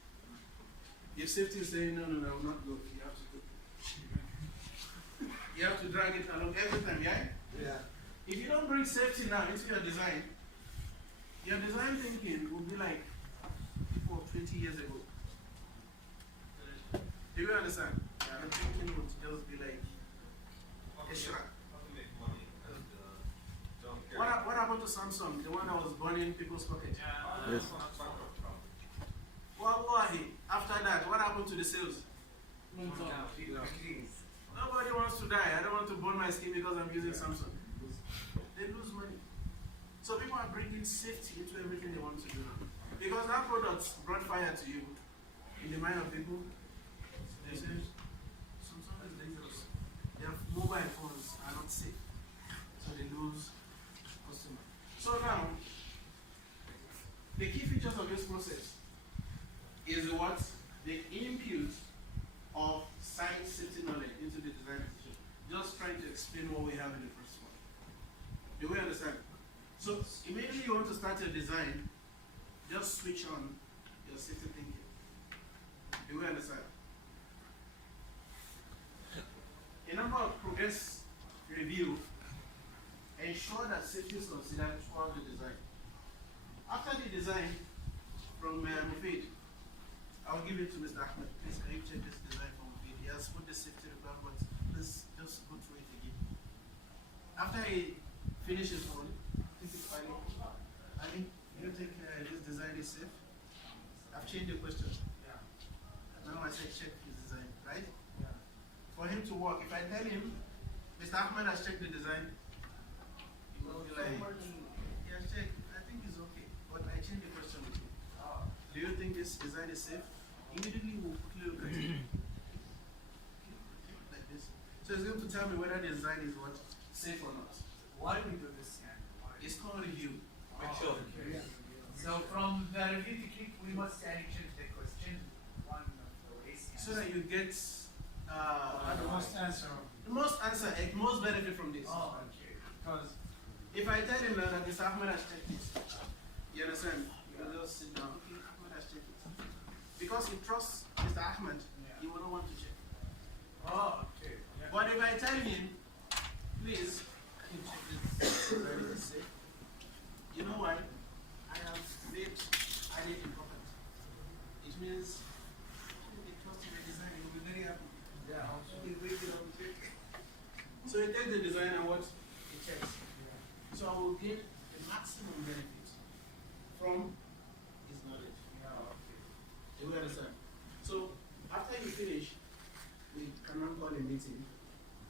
If safety is saying, no, I will not go, you have to go. You have to drag it along every time, yeah? Yeah. If you don't bring safety now into your design thinking will be like people 20 years ago. Do you understand? Your thinking would just be like a shrug. What happened to Samsung, the one that was burning people's pockets? Yes. Wallahi, after that, what happened to the sales? Nobody wants to die. I don't want to burn my skin because I'm using Samsung. They lose money. So people are bringing safety into everything they want to do now. Because that product brought fire to you in the mind of people. They say, Samsung is dangerous. Their mobile phones are not safe. So they lose customers. So now, the key features of this process is what? The input of science safety knowledge into the design decision. Just trying to explain what we have in the first one. Do we understand? So immediately you want to start your design, just switch on your safety thinking. Do we understand? A number of progress review ensure that safety is considered throughout the design. After the design from Mufid, I'll give it to Mr. Ahmed. Please, can you check this design from Mufid? He has put the safety requirements. Please just go through it again. After he finishes one, this is final. I mean, you think this design is safe? I've changed the question. Yeah. Now I say check his design, right? Yeah. For him to work, if I tell him, Mr. Ahmed has checked the design, he will be like, he has checked, I think it's okay. But I changed the question with him. Do you think this design is safe? Immediately we'll quickly look at it. Like this. So it's going to tell me whether the design is what? Safe or not. Why we do this? It's called review. Make sure. Okay. So from the review technique, we must change the question one of the ways. So that you get The most answer. the most answer, most benefit from this. Oh, okay. Because If I tell him that Mr. Ahmed has checked it, you understand? He'll just sit down. Okay, Ahmed has checked it. Because he trusts Mr. Ahmed, he will not want to check. oh, okay. Yeah. But if I tell him, please, can you check this very safe? You know why? I have made added important. It means if they trust in the design, he will be very happy. Yeah. He'll wake it up, check. So he takes the design and what? He checks. So I will get the maximum benefit from his knowledge. Yeah, okay. Do you understand? So after you finish, we can now call a meeting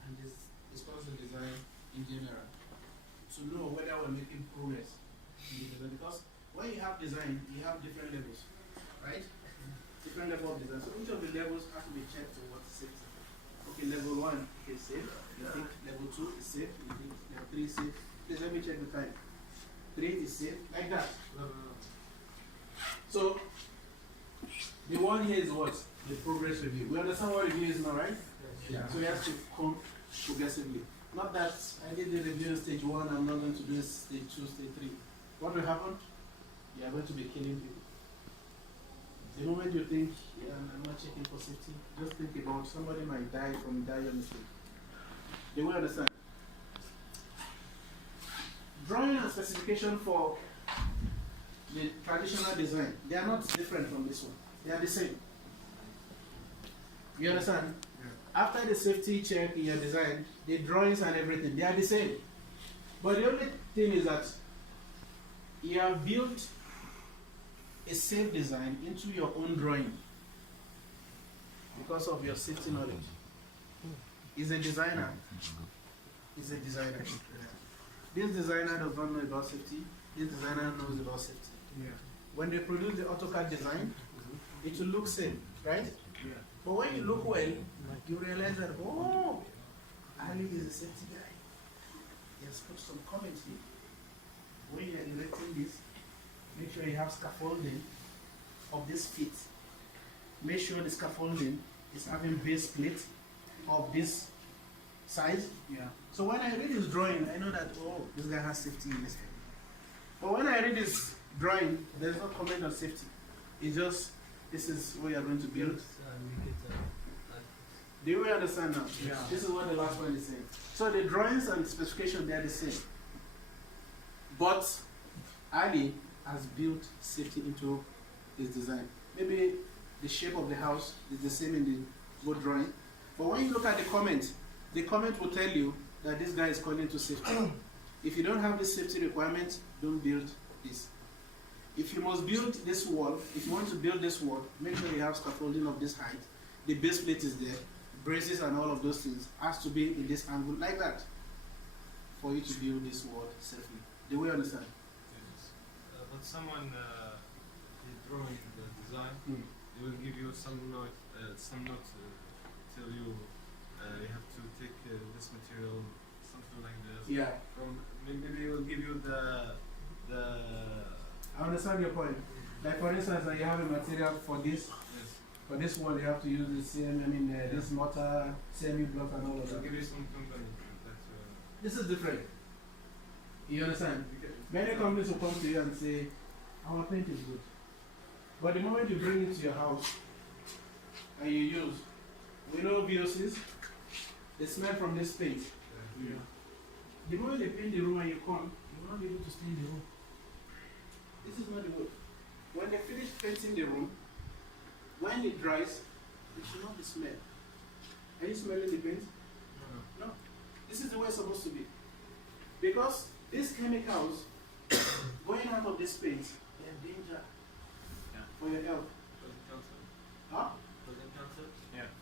and discuss the design in general to know whether we're making progress in the design. Because when you have design, you have different levels, right? Different level of design. So each of the levels have to be checked to what's safe. Okay, level 1 is safe. You think level 2 is safe. You think level 3 is safe. Please let me check the time. 3 is safe, like that. So the one here is what? The progress review. We understand what review is now, right? Yeah. So we have to come progressively. Not that I did the review in stage 1, I'm not going to do stage 2, stage 3. What will happen? You are going to be killing people. The moment you think, yeah, I'm not checking for safety, just think about somebody might die from dire mistake. They will understand. Drawing and specification for the traditional design, they are not different from this one. They are the same. You understand? Yeah. After the safety check in your design, the drawings and everything, they are the same. But the only thing is that you have built a safe design into your own drawing because of your safety knowledge. He's a designer. He's a designer. This designer does not know about safety. This designer knows about safety. Yeah. When they produce the AutoCAD design, it will look same, right? Yeah. But when you look well, you realize that, oh, Ali is a safety guy. He has put some comments here. When you are erecting this, make sure you have scaffolding of this feet. Make sure the scaffolding is having base plate of this size. Yeah. So when I read his drawing, I know that, oh, this guy has safety in this. But when I read his drawing, there's no comment on safety. It's just, this is what you are going to build. Do you understand now? Yeah. This is what the last one is saying. So the drawings and specification, they are the same. But Ali has built safety into his design. Maybe the shape of the house is the same in the both drawing. But when you look at the comment will tell you that this guy is calling to safety. If you don't have the safety requirement, don't build this. If you must build this wall, if you want to build this wall, make sure you have scaffolding of this height. The base plate is there, braces and all of those things has to be in this angle like that for you to build this wall safely. Do we understand? But someone drawing the design, they will give you some note tell you you have to take this material, something like this. Yeah. From maybe it will give you the. I understand your point. Like for instance, you have a material for this. Yes. For this wall, you have to use the same. This mortar, semi block, and all of They'll that. give you some company. This is different. You understand? Many companies will come to you and say, our paint is good. But the moment you bring it to your house, and you use, we know VOCs, they smell from this paint. The moment they paint the room and you come, you will not be able to stay in the room. This is not the way. When they finish painting the room, when it dries, it should not be smelled. Are you smelling the paint? No. This is the way it's supposed to be. Because these chemicals going out of this paint, they are danger for your health. Huh?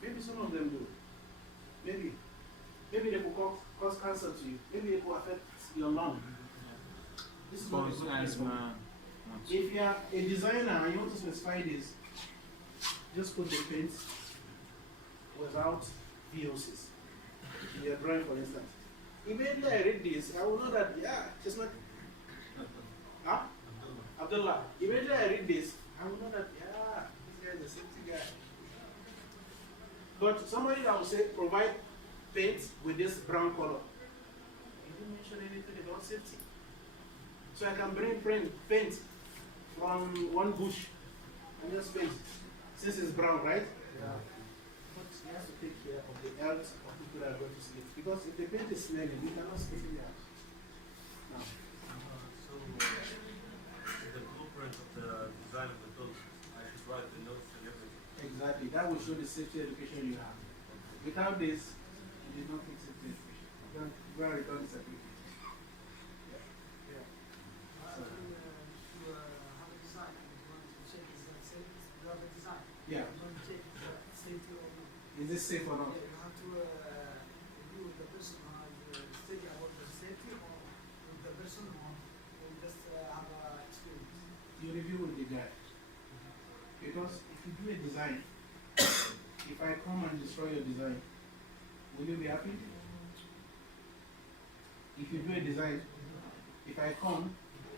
Maybe some of them do. Maybe. Maybe they could cause cancer to you. Maybe they could affect your lung. This is what asthma. If you are a designer and you want to specify this, just put the paint without VOCs in your drawing, for instance. Immediately I read this, I will know that, yeah, just like, huh? Abdullah. Immediately I read this, I will know that, yeah, this guy is a safety guy. But somebody that will say, provide paint with this brown color. He didn't mention anything about safety. So I can bring paint from one bush and just paint. Since it's brown, right? Yeah. But you have to take care of the health of people that are going to sleep. Because if the paint is smelling, you cannot sleep in the house. Now. So, the blueprint of the design of the building, I should write the notes and everything. Exactly. That will show the safety education you have. Without this, you did not take safety education. You are return certificate. Yeah. Is this safe or not? You have to review with the person who has studied about the safety, or with the person who just have experience. You review with the guy. Because if you do a design, if I come and destroy your design, will you be happy? If you do a design, if I come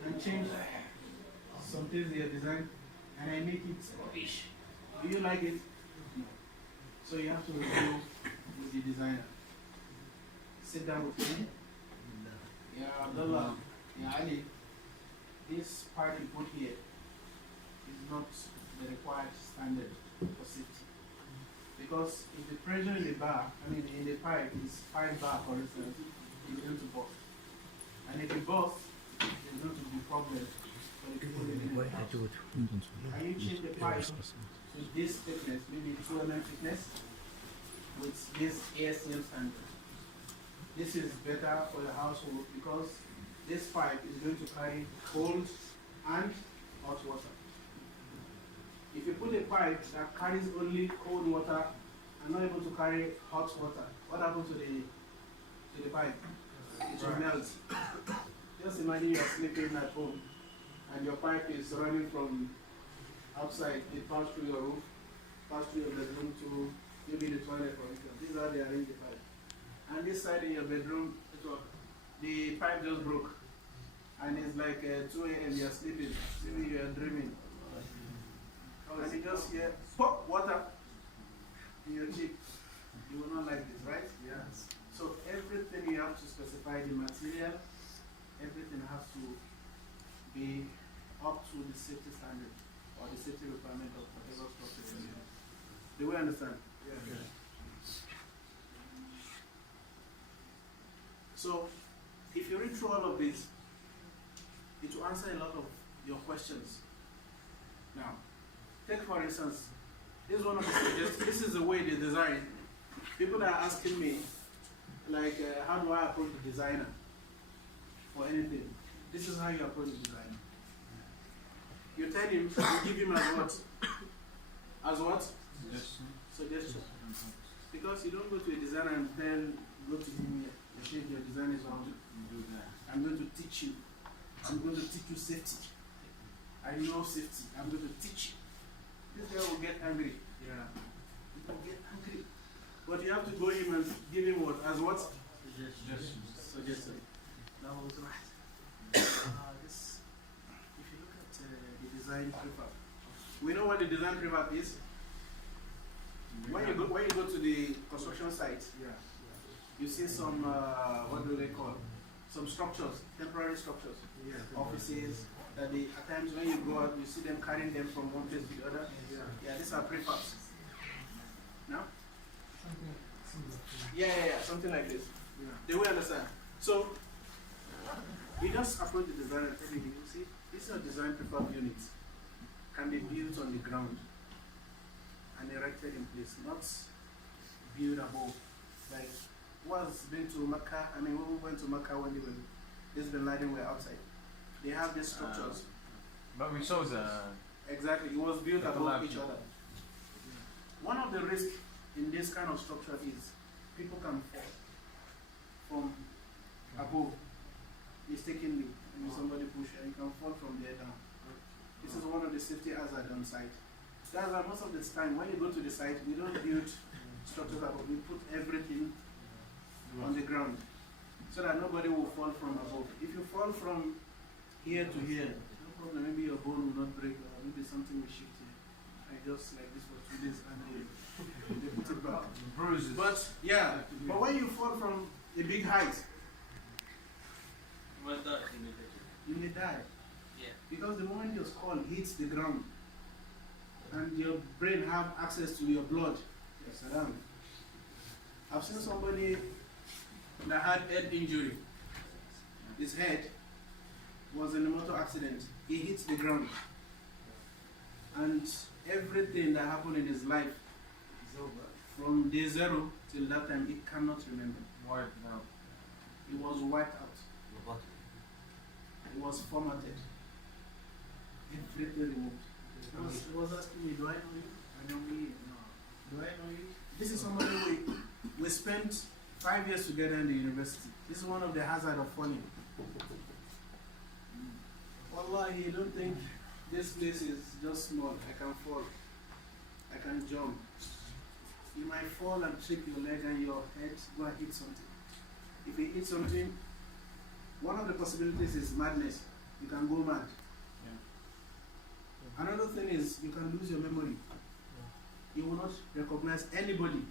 and change some things in your design and I make it rubbish, do you like it? No. So you have to review with the designer. Sit down with him. Yeah, Abdullah, yeah, Ali, this part you put here is not the required standard for safety. Because if the pressure in the bar, in the pipe is 5 bar, for instance, it's going to burst. And if it bursts, there's going to be problems for the people living in the house. Can you change the pipe with this thickness, maybe 2 mm thickness, with this ASTM standard? This is better for your household because this pipe is going to carry cold and hot water. If you put a pipe that carries only cold water and not able to carry hot water, what happens to the pipe? It will melt. Just imagine you are sleeping at home and your pipe is running from outside. It passed through your roof, passed through your bedroom to maybe the toilet, for instance. This is how they arrange the pipe. And this side in your bedroom, the pipe just broke. And it's like 2 a.m. you are sleeping, maybe you are dreaming. And you just hear pop water in your cheek. You will not like this, right? Yes. So everything you have to specify the material, everything has to be up to the safety standard or the safety requirement of whatever structure you have. Do we understand? Yeah. Okay. So if you read through all of this, it will answer a lot of your questions. Now, take for instance, this is one of the suggestions. This is the way they design. People are asking me, like, how do I approach the designer for anything? This is how you approach the designer. You tell him, you give him as what? As what? Suggestion. Because you don't go to a designer and go to him, your design is wrong. I'm going to teach you. I'm going to teach you safety. I know safety. I'm going to teach you. This guy will get angry. Yeah. He will get angry. But you have to go in and give him what? As what? Suggestion. That was right. This, if you look at the design prefab, we know what the design prefab is. When you go to the construction site, you see some what do they call? Some structures, temporary structures, offices. That at times when you go out, you see them carrying them from one place to the other. Yeah, these are prefabs. No? Something similar. Yeah, something like this. Yeah. They will understand. So, we just approach the designer and tell him, you see, this is a design preferred unit. Can be built on the ground and erected in place, not built above. Like, was been to Mecca, I mean, when we went to Mecca when this Bin Laden were outside. They have these structures. But we saw the Exactly, it was built the above collapse. each other. One of the risks in this kind of structure is people can fall from above mistakenly. I mean, somebody push and you can fall from there down. This is one of the safety hazards on site. That's why most of the time when you go to the site, we don't build structures above. We put everything on the ground so that nobody will fall from above. If you fall from here to here, no problem. Maybe your bone will not break, or maybe something will shift here. I just like this for 2 days and they put it back. Bruises. But yeah, but when you fall from a big height, you may die. Yeah. Because the moment your skull hits the ground and your brain have access to your blood, yes, around. I've seen somebody that had head injury. His head was in a motor accident. He hit the ground. And everything that happened in his life is over. From day zero till that time, he cannot remember. Wiped out. He was wiped out. It was formatted. Everything removed. He was asking me, do I know you? I know me. No. Do I know you? This is somebody we spent 5 years together in the university. This is one of the hazards of falling. Wallahi, you don't think this place is just small. I can fall. I can jump. You might fall and trip your leg and your head go and hit something. If you hit something, one of the possibilities is madness. You can go mad. Yeah. Another thing is you can lose your memory. Yeah. You will not recognize anybody.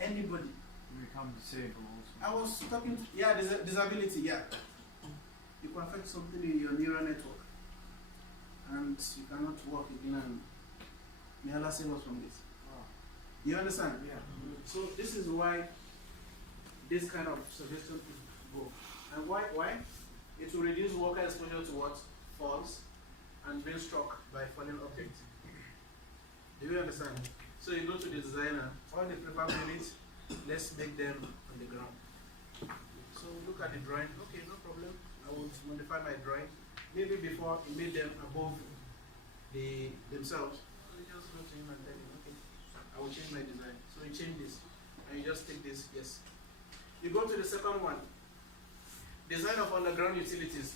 Anybody. You become disabled also. I was talking to, disability, yeah. You can affect something in your neural network and you cannot walk again, and may Allah save us from this. Wow. You understand? Yeah. So this is why this kind of suggestion is go. And why? It will reduce worker exposure to what? Falls and being struck by falling objects. Do you understand? So you go to the designer, all the prepared units, let's make them on the ground. So look at the drawing, okay, no problem. I will modify my drawing. Maybe before he made them above themselves. So you just go to him and tell him, okay, I will change my design. So you change this, and you just take this, yes. You go to the second one. Design of underground utilities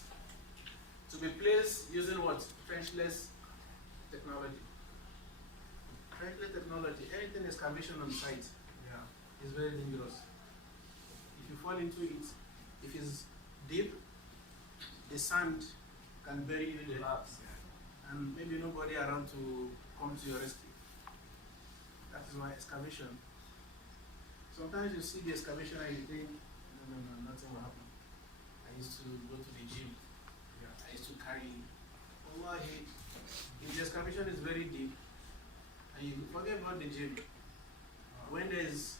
to be placed using what? Trenchless technology. Trenchless technology, anything excavation on site, is very dangerous. If you fall into it, if it's deep, the sand can bury you in the labs, and maybe nobody around to come to your rescue. That is why excavation. Sometimes you see the excavation and you think, no, nothing will happen. I used to go to the gym. I used to carry. Wallahi, if the excavation is very deep, and you forget about the gym, when there's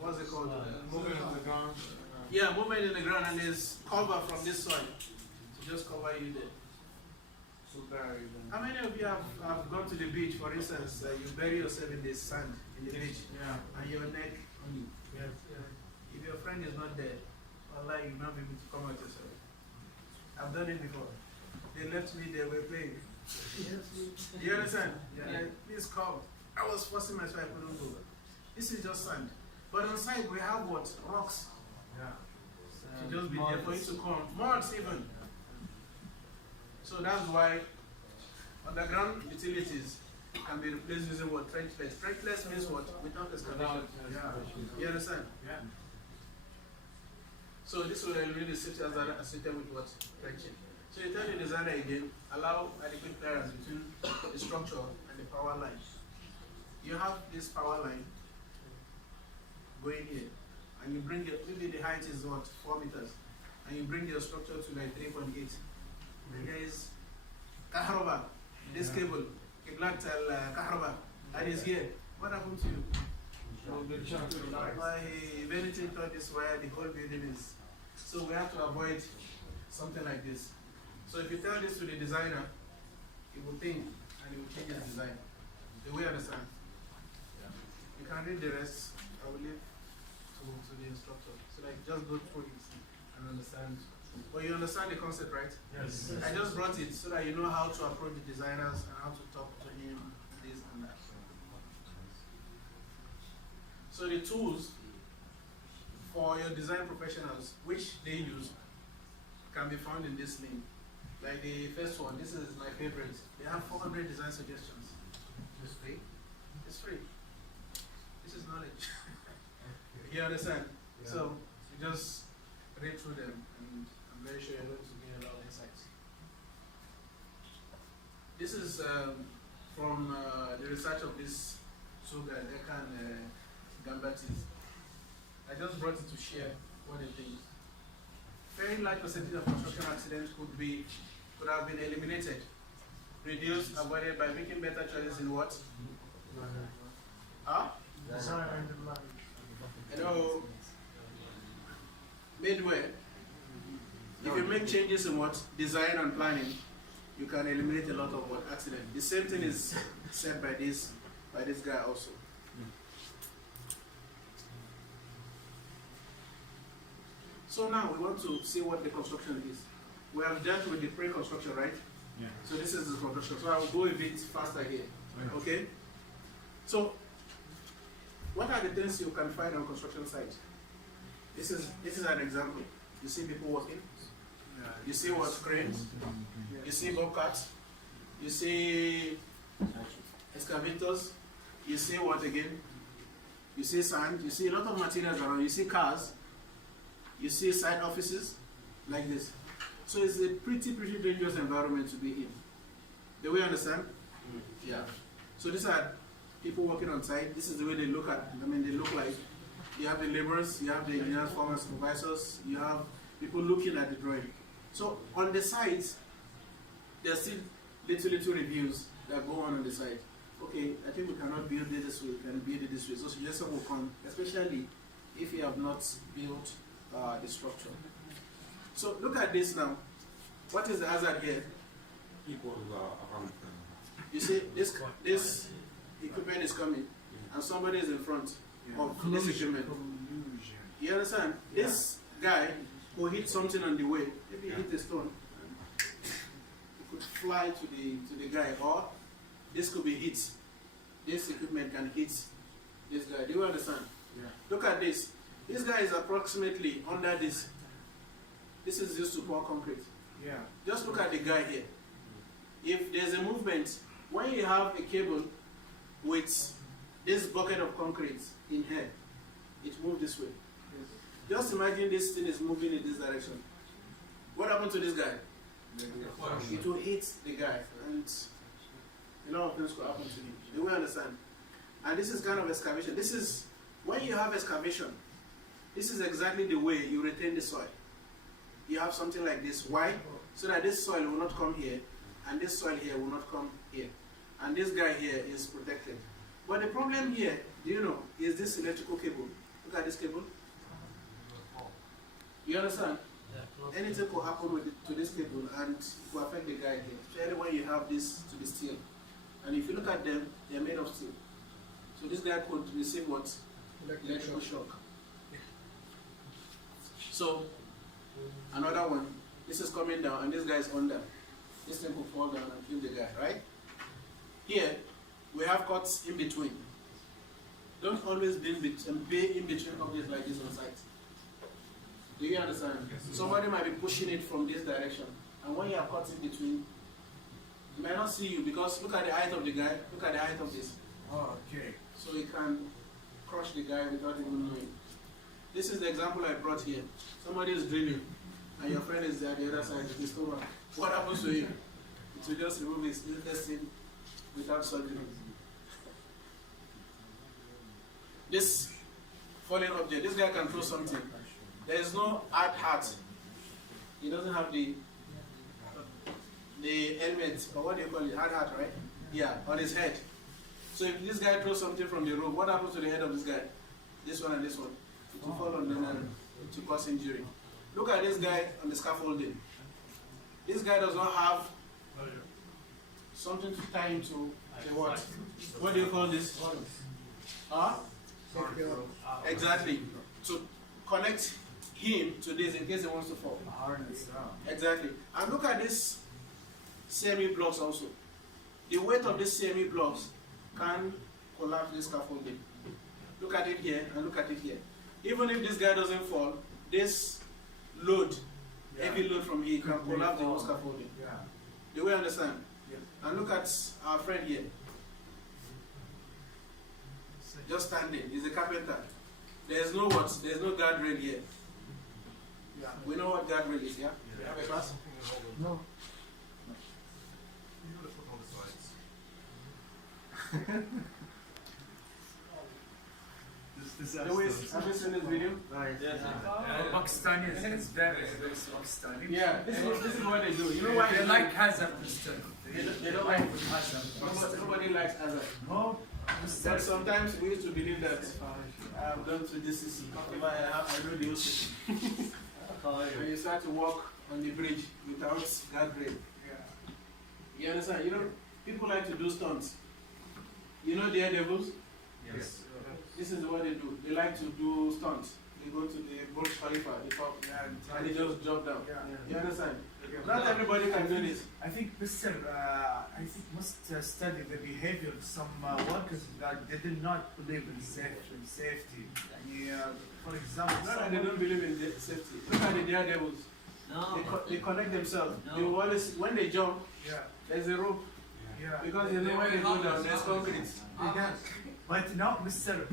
what's it called? Moving on the ground. Yeah, movement in the ground, and there's cover from this soil to just cover you there. So bury them. How many of you have gone to the beach, for instance, you bury yourself in the sand in the beach, and your neck on you? Yes. If your friend is not there, Allah, you will not be able to come out yourself. I've done it before. They left me there, we're playing. You understand? Yeah. Like, please come. I was forcing myself, I couldn't go. This is just sand. But on site, we have what? Rocks. To just be there for you to come. Mods even. So that's why underground utilities can be replaced using what? Trenchless. Trenchless means what? Without excavation. You understand? Yeah. So this will eliminate the safety hazard associated with what? Trenching. So you tell the designer again, allow adequate clearance between the structure and the power line. You have this power line going here, and you bring it, maybe the height is what? 4 meters, and you bring your structure to like 3.8. And there is Kaharova, this cable Kiblat al-Kahraba, and he's here. What happened to you? If anything thought this where the whole building is. So we have to avoid something like this. So if you tell this to the designer, he will think and he will change his design. Do we understand? Yeah. You can read the rest. I will leave to the instructor. So like just go through it and understand. But you understand the concept, right? Yes. I just brought it so that you know how to approach the designers and how to talk to him, this and that. So the tools for your design professionals, which they use, can be found in this link. Like the first one, this is my favorite. They have 400 design suggestions. It's free? It's free. This is knowledge. You understand? Yeah. So you just read through them, and I'm very sure you're going to gain a lot of insights. This is from the research of this Suga, Ekan Gambatis. I just brought it to share what they think. Very large percentage of construction accidents could have been eliminated, reduced, avoided by making better choices in what? Huh? Hello. Midway. If you make changes in what? Design and planning, you can eliminate a lot of what? Accident. The same thing is said by this guy also. So now we want to see what the construction is. We have dealt with the pre-construction, right? Yeah. So this is the construction. So I will go a bit faster here. Okay? So what are the things you can find on construction site? This is an example. You see people working. You see what? Cranes. You see bobcats. You see excavators. You see what again? You see sand. You see a lot of materials around. You see cars. You see site offices like this. So it's a pretty dangerous environment to be in. Do we understand? Yeah. So these are people working on site. This is the way they look like. You have the laborers, you have the engineers, former supervisors, you have people looking at the drawing. So on the site, there's still little reviews that go on the site. Okay, I think we cannot build it this way, we can build it this way. So suggestion will come, especially if you have not built the structure. So look at this now. What is the hazard here? Equal around. You see, this equipment is coming, and somebody is in front of this equipment. You understand? This guy who hit something on the way, maybe hit a stone, it could fly to the guy, or this could be hit. This equipment can hit this guy. Do you understand? Yeah. Look at this. This guy is approximately under this. This is used to pour concrete. Yeah. Just look at the guy here. If there's a movement, when you have a cable with this bucket of concrete in here, it moves this way. Yes. Just imagine this thing is moving in this direction. What happened to this guy? It will hit the guy, and a lot of things could happen to him. Do we understand? And this is kind of excavation. This is, when you have excavation, this is exactly the way you retain the soil. You have something like this. Why? So that this soil will not come here, and this soil here will not come here. And this guy here is protected. But the problem here, do you know, is this electrical cable. Look at this cable. You understand? Yeah. Anything could happen to this cable and it will affect the guy here. Especially when you have this to be steel. And if you look at them, they're made of steel. So this guy could receive what? Electrical shock. So, another one, this is coming down and this guy is under. This thing will fall down and kill the guy, right? Here, we have cuts in between. Don't always be in between objects like this on site. Do you understand? Somebody might be pushing it from this direction. And when you have cuts in between, he might not see you because look at the height of the guy, look at the height of this. Oh, okay. So he can crush the guy without even knowing. This is the example I brought here. Somebody is drilling, and your friend is there at the other side of the stomach. What happens to him? It will just remove his intestine without surgery. This falling object, this guy can throw something. There is no hard hat. He doesn't have the helmet, or what do you call it? Hard hat, right? Yeah, on his head. So if this guy throws something from the rope, what happens to the head of this guy? This one and this one. It will fall on them and to cause injury. Look at this guy on the scaffolding. This guy does not have something to tie him to the what? What do you call this? Huh? Exactly. To connect him to this in case he wants to fall. Harness. Exactly. And look at this CME blocks also. The weight of this CME blocks can collapse this scaffolding. Look at it here and look at it here. Even if this guy doesn't fall, this load, heavy load from here, can collapse the whole scaffolding. Yeah. Do we understand? Yes. And look at our friend here. Just standing. He's a carpenter. There's no what? There's no guardrail here. Yeah. We know what guardrail is, yeah? You have a class? No. You would have put on the sides. Have you seen this video? Pakistani is very Pakistani. Yeah, this is what they do. You know why They like hazard. They don't like hazard. Nobody likes hazard. No. But sometimes we used to believe that I've gone to this city. I know the ocean. When you start to walk on the bridge without guardrail. You understand? You know, people like to do stunts. You know daredevils? Yes. This is what they do. They like to do stunts. They go to the Burj Khalifa, the top, and they just jump down. You understand? Not everybody can do this. I think Mr. I think must study the behavior of some workers that they did not believe in safety. For example, Not that they don't believe in safety. Look at the daredevils. No. They connect themselves. No. They will always, when they jump, there's a rope. Yeah. Because they know when they go down, there's concrete. But no, Mr.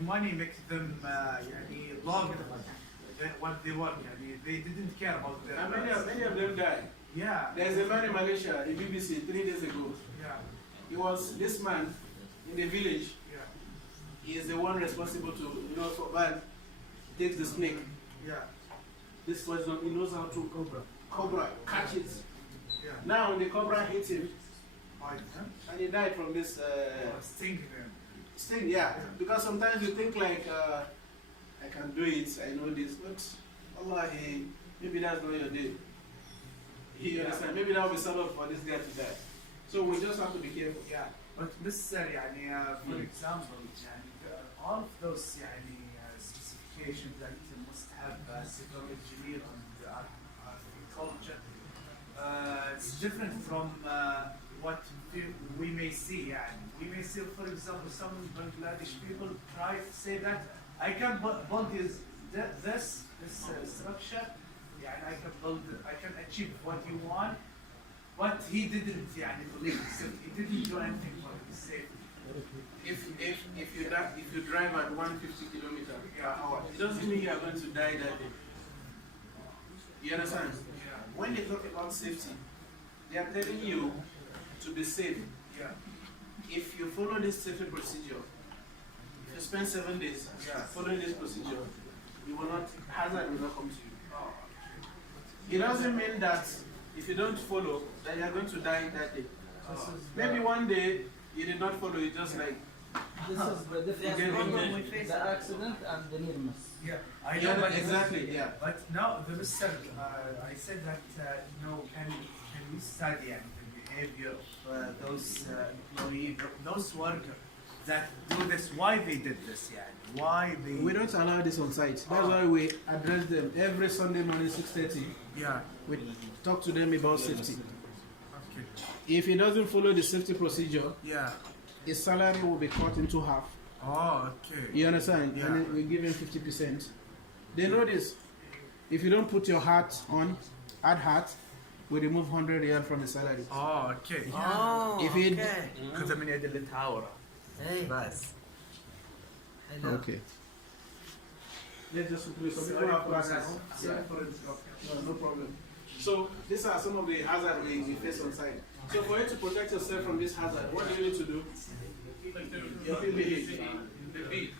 Money makes them longer than what they work. They didn't care about their. And many of them died. Yeah. There's a man in Malaysia, the BBC, 3 days ago. Yeah. He was this man in the village. Yeah. He is the one responsible to, for man, takes the snake. Yeah. This person, he knows how to cobra catches. Yeah. Now the cobra hits him, Right, huh? and he died from this Sting them. sting. Yeah, because sometimes you think like, I can do it, I know this, but Allah, maybe that's not your day. You understand? Maybe that will be sabbath for this guy to die. So we just have to be careful. Yeah. But Mr. For example, all of those specifications that you must have civil engineer and agriculture, it's different from what we may see. We may see, for example, some Bangladesh people try to say that I can build this structure, I can achieve what you want, but he didn't believe it. He didn't do anything for his safety. If you drive at 150 kilometers per hour, it doesn't mean you are going to die that day. You understand? When they talk about safety, they are telling you to be safe. Yeah. If you follow this safety procedure, if you spend 7 days following this procedure, hazard will not come to you. It doesn't mean that if you don't follow, that you are going to die that day. Maybe one day you did not follow, you just like. This is the difference There's problem between we face the at- accident and the near miss. Yeah, I know, but exactly, yeah. But now, the Mr. I said that can we study the behavior of those employees, those workers that do this? Why they did this? Why they? We don't allow this on site. That's why we address them every Sunday morning 6:30. Yeah. We talk to them about safety. Okay. If he doesn't follow the safety procedure, Yeah. his salary will be cut into half. Oh, okay. You understand? Yeah. And then we give him 50%. They know this. If you don't put your hat on, add hat, we remove 100 riyal from the salary. Oh, okay. Oh, If he- okay. خذ من يد اللي تحاوره. Hey. بس. Hello. Okay. Let's just conclude. Some people have classes. Yeah. No problem. So these are some of the hazards we face on site. So for you to protect yourself from this hazard, what do you need to do? Your PPE.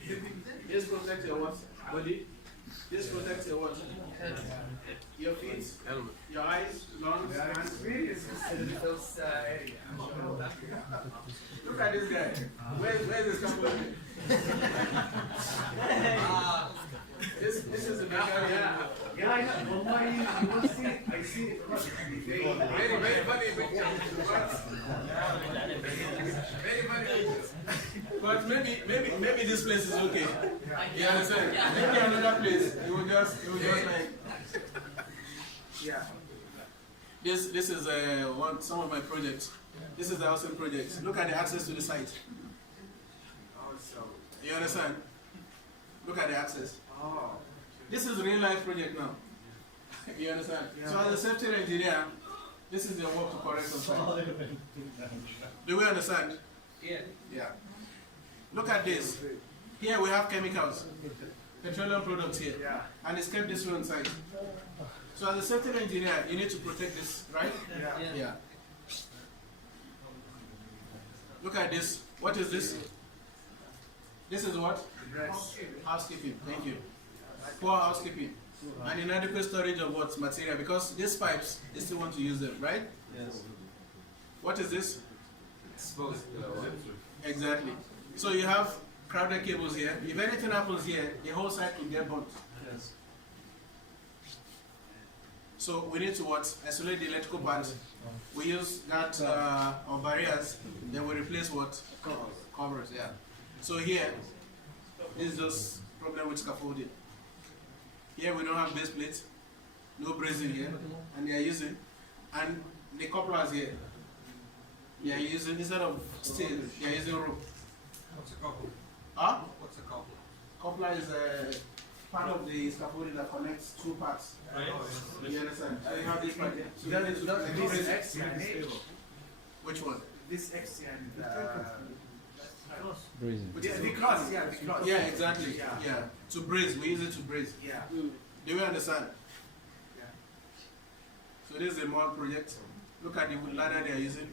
Just protect your what? Body This protects your what? Your feet, your eyes, lungs, hands. Look at this guy. Where's his scaffolding? This is the guy. Yeah, I know. You will see. I see it. Very funny picture. Very funny picture. But maybe this place is okay. You understand? Maybe another place. It will just like. Yeah. This is some of my projects. This is the housing project. Look at the access to the site. You understand? Look at the access. Oh. This is a real life project now. You understand? Yeah. So as a safety engineer, this is your work to correct on site. Do we understand? Yeah. Yeah. Look at this. Here we have chemicals, petroleum products here, and it's kept this way on site. So as a safety engineer, you need to protect this, right? Yeah. Look at this. What is this? This is what? Housekeeping. Thank you. Poor housekeeping. And inadequate storage of what? Material. Because these pipes, they still want to use them, right? Yes. What is this? Exposed. Exactly. So you have crowded cables here. If anything happens here, the whole site will get burnt. Yes. So we need to what? Isolate the electrical parts. We use that or barriers. Then we replace what? Covers. Yeah. So here, this is just problem with scaffolding. Here we don't have base plates, no bracing here, and they are using, and the couplers here. They are using, instead of steel, they are using rope. What's a couple? Huh? What's a couple? Coupler is a part of the scaffolding that connects two parts. Right. You understand? And you have this part here. So that is This X and which one? this X and The cross, yeah, the cross. Yeah, exactly. Yeah. To brace, we use it to brace. Yeah. Do we understand? Yeah. So this is a mall project. Look at the ladder they are using.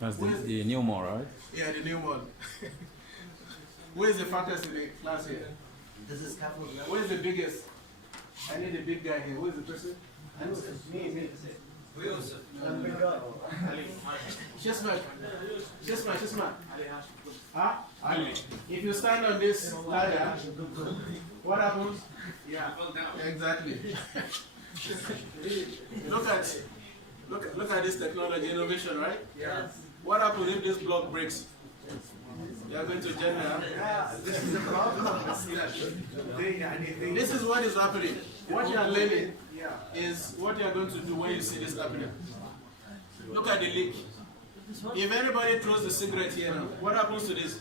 That's the new mall, right? Yeah, the new mall. Who is the fattest in the class here? This is scaffold. Who is the biggest? I need a big guy here. Who is the person? Me. Shesma. Huh? Ali. If you stand on this ladder, what happens? Yeah. Exactly. Look at this technology innovation, right? Yes. What happens if this block breaks? You are going to general. Yeah, this is the problem. This is what is happening. What you are learning is what you are going to do when you see this happening. Look at the leak. If anybody throws a cigarette here now, what happens to this?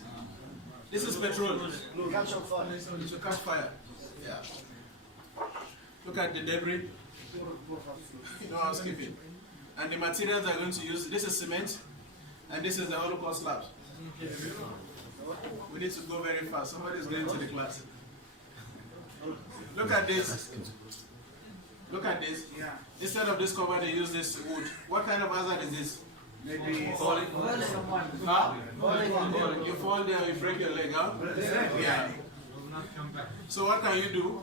This is petrol. It will catch fire. Yeah. Look at the debris. No housekeeping. And the materials they are going to use, this is cement, and this is the Holocaust slab. We need to go very fast. Somebody is going to the class. Look at this. Look at this. Yeah. Instead of this cover, they use this wood. What kind of hazard is this? Maybe Falling. Huh? You fall there, you break your leg, huh? Yeah. So what can you do?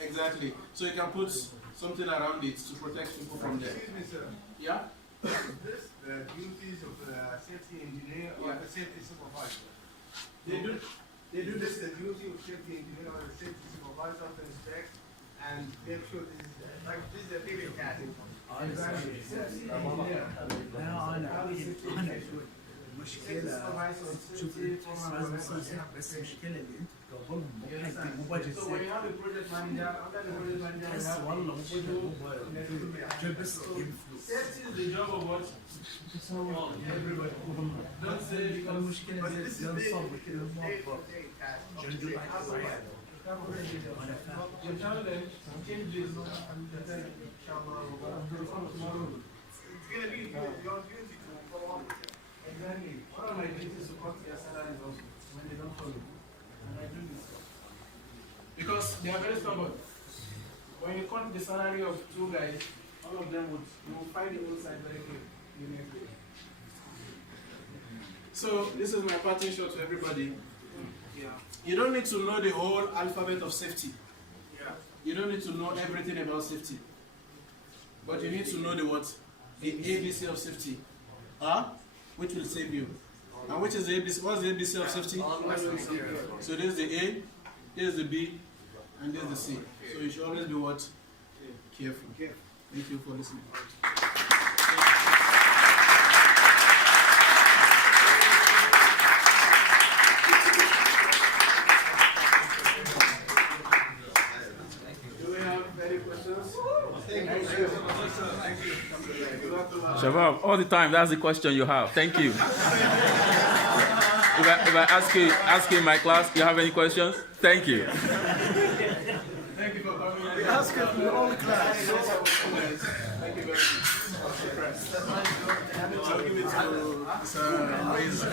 Exactly. So you can put something around it to protect people from there. Excuse me, sir. Yeah? This the duties of the safety engineer or the safety supervisor. They do this the duty of safety engineer or the safety supervisor to inspect and make sure this is like this is a big cat. Exactly. Safety engineer. المشكلة شوف لازم تصير بس المشكلة اللي انت تقابلهم مو بادجت تحس والله مو بس تجيب فلوس. Safety is the job of what? Don't say المشكلة زي نصاب كذا موظف جندي You tell them, change this. Inshallah, tomorrow. It's going to be your duty to follow up with it. Exactly. One of my duties is to cut their salaries also when they don't follow. And I do this. Because they are very stubborn. When you cut the salary of two guys, all of them will find the old side very quickly. So this is my parting shot to everybody. Yeah. You don't need to know the whole alphabet of safety. You don't need to know everything about safety. But you need to know the what? The ABC of safety. Which will save you. And which is the ABC? What's the ABC of safety? So this is the A, this is the B, and this is the C. So you should always be what? Careful. Thank you for listening. Do we have any questions? Thank you. Shabab, all the time, that's the question you have. Thank you. If I ask you in my class, you have any questions? Thank you. Thank you for coming. We ask it in all class. Thank you very much. I'll give it to Sir Razor.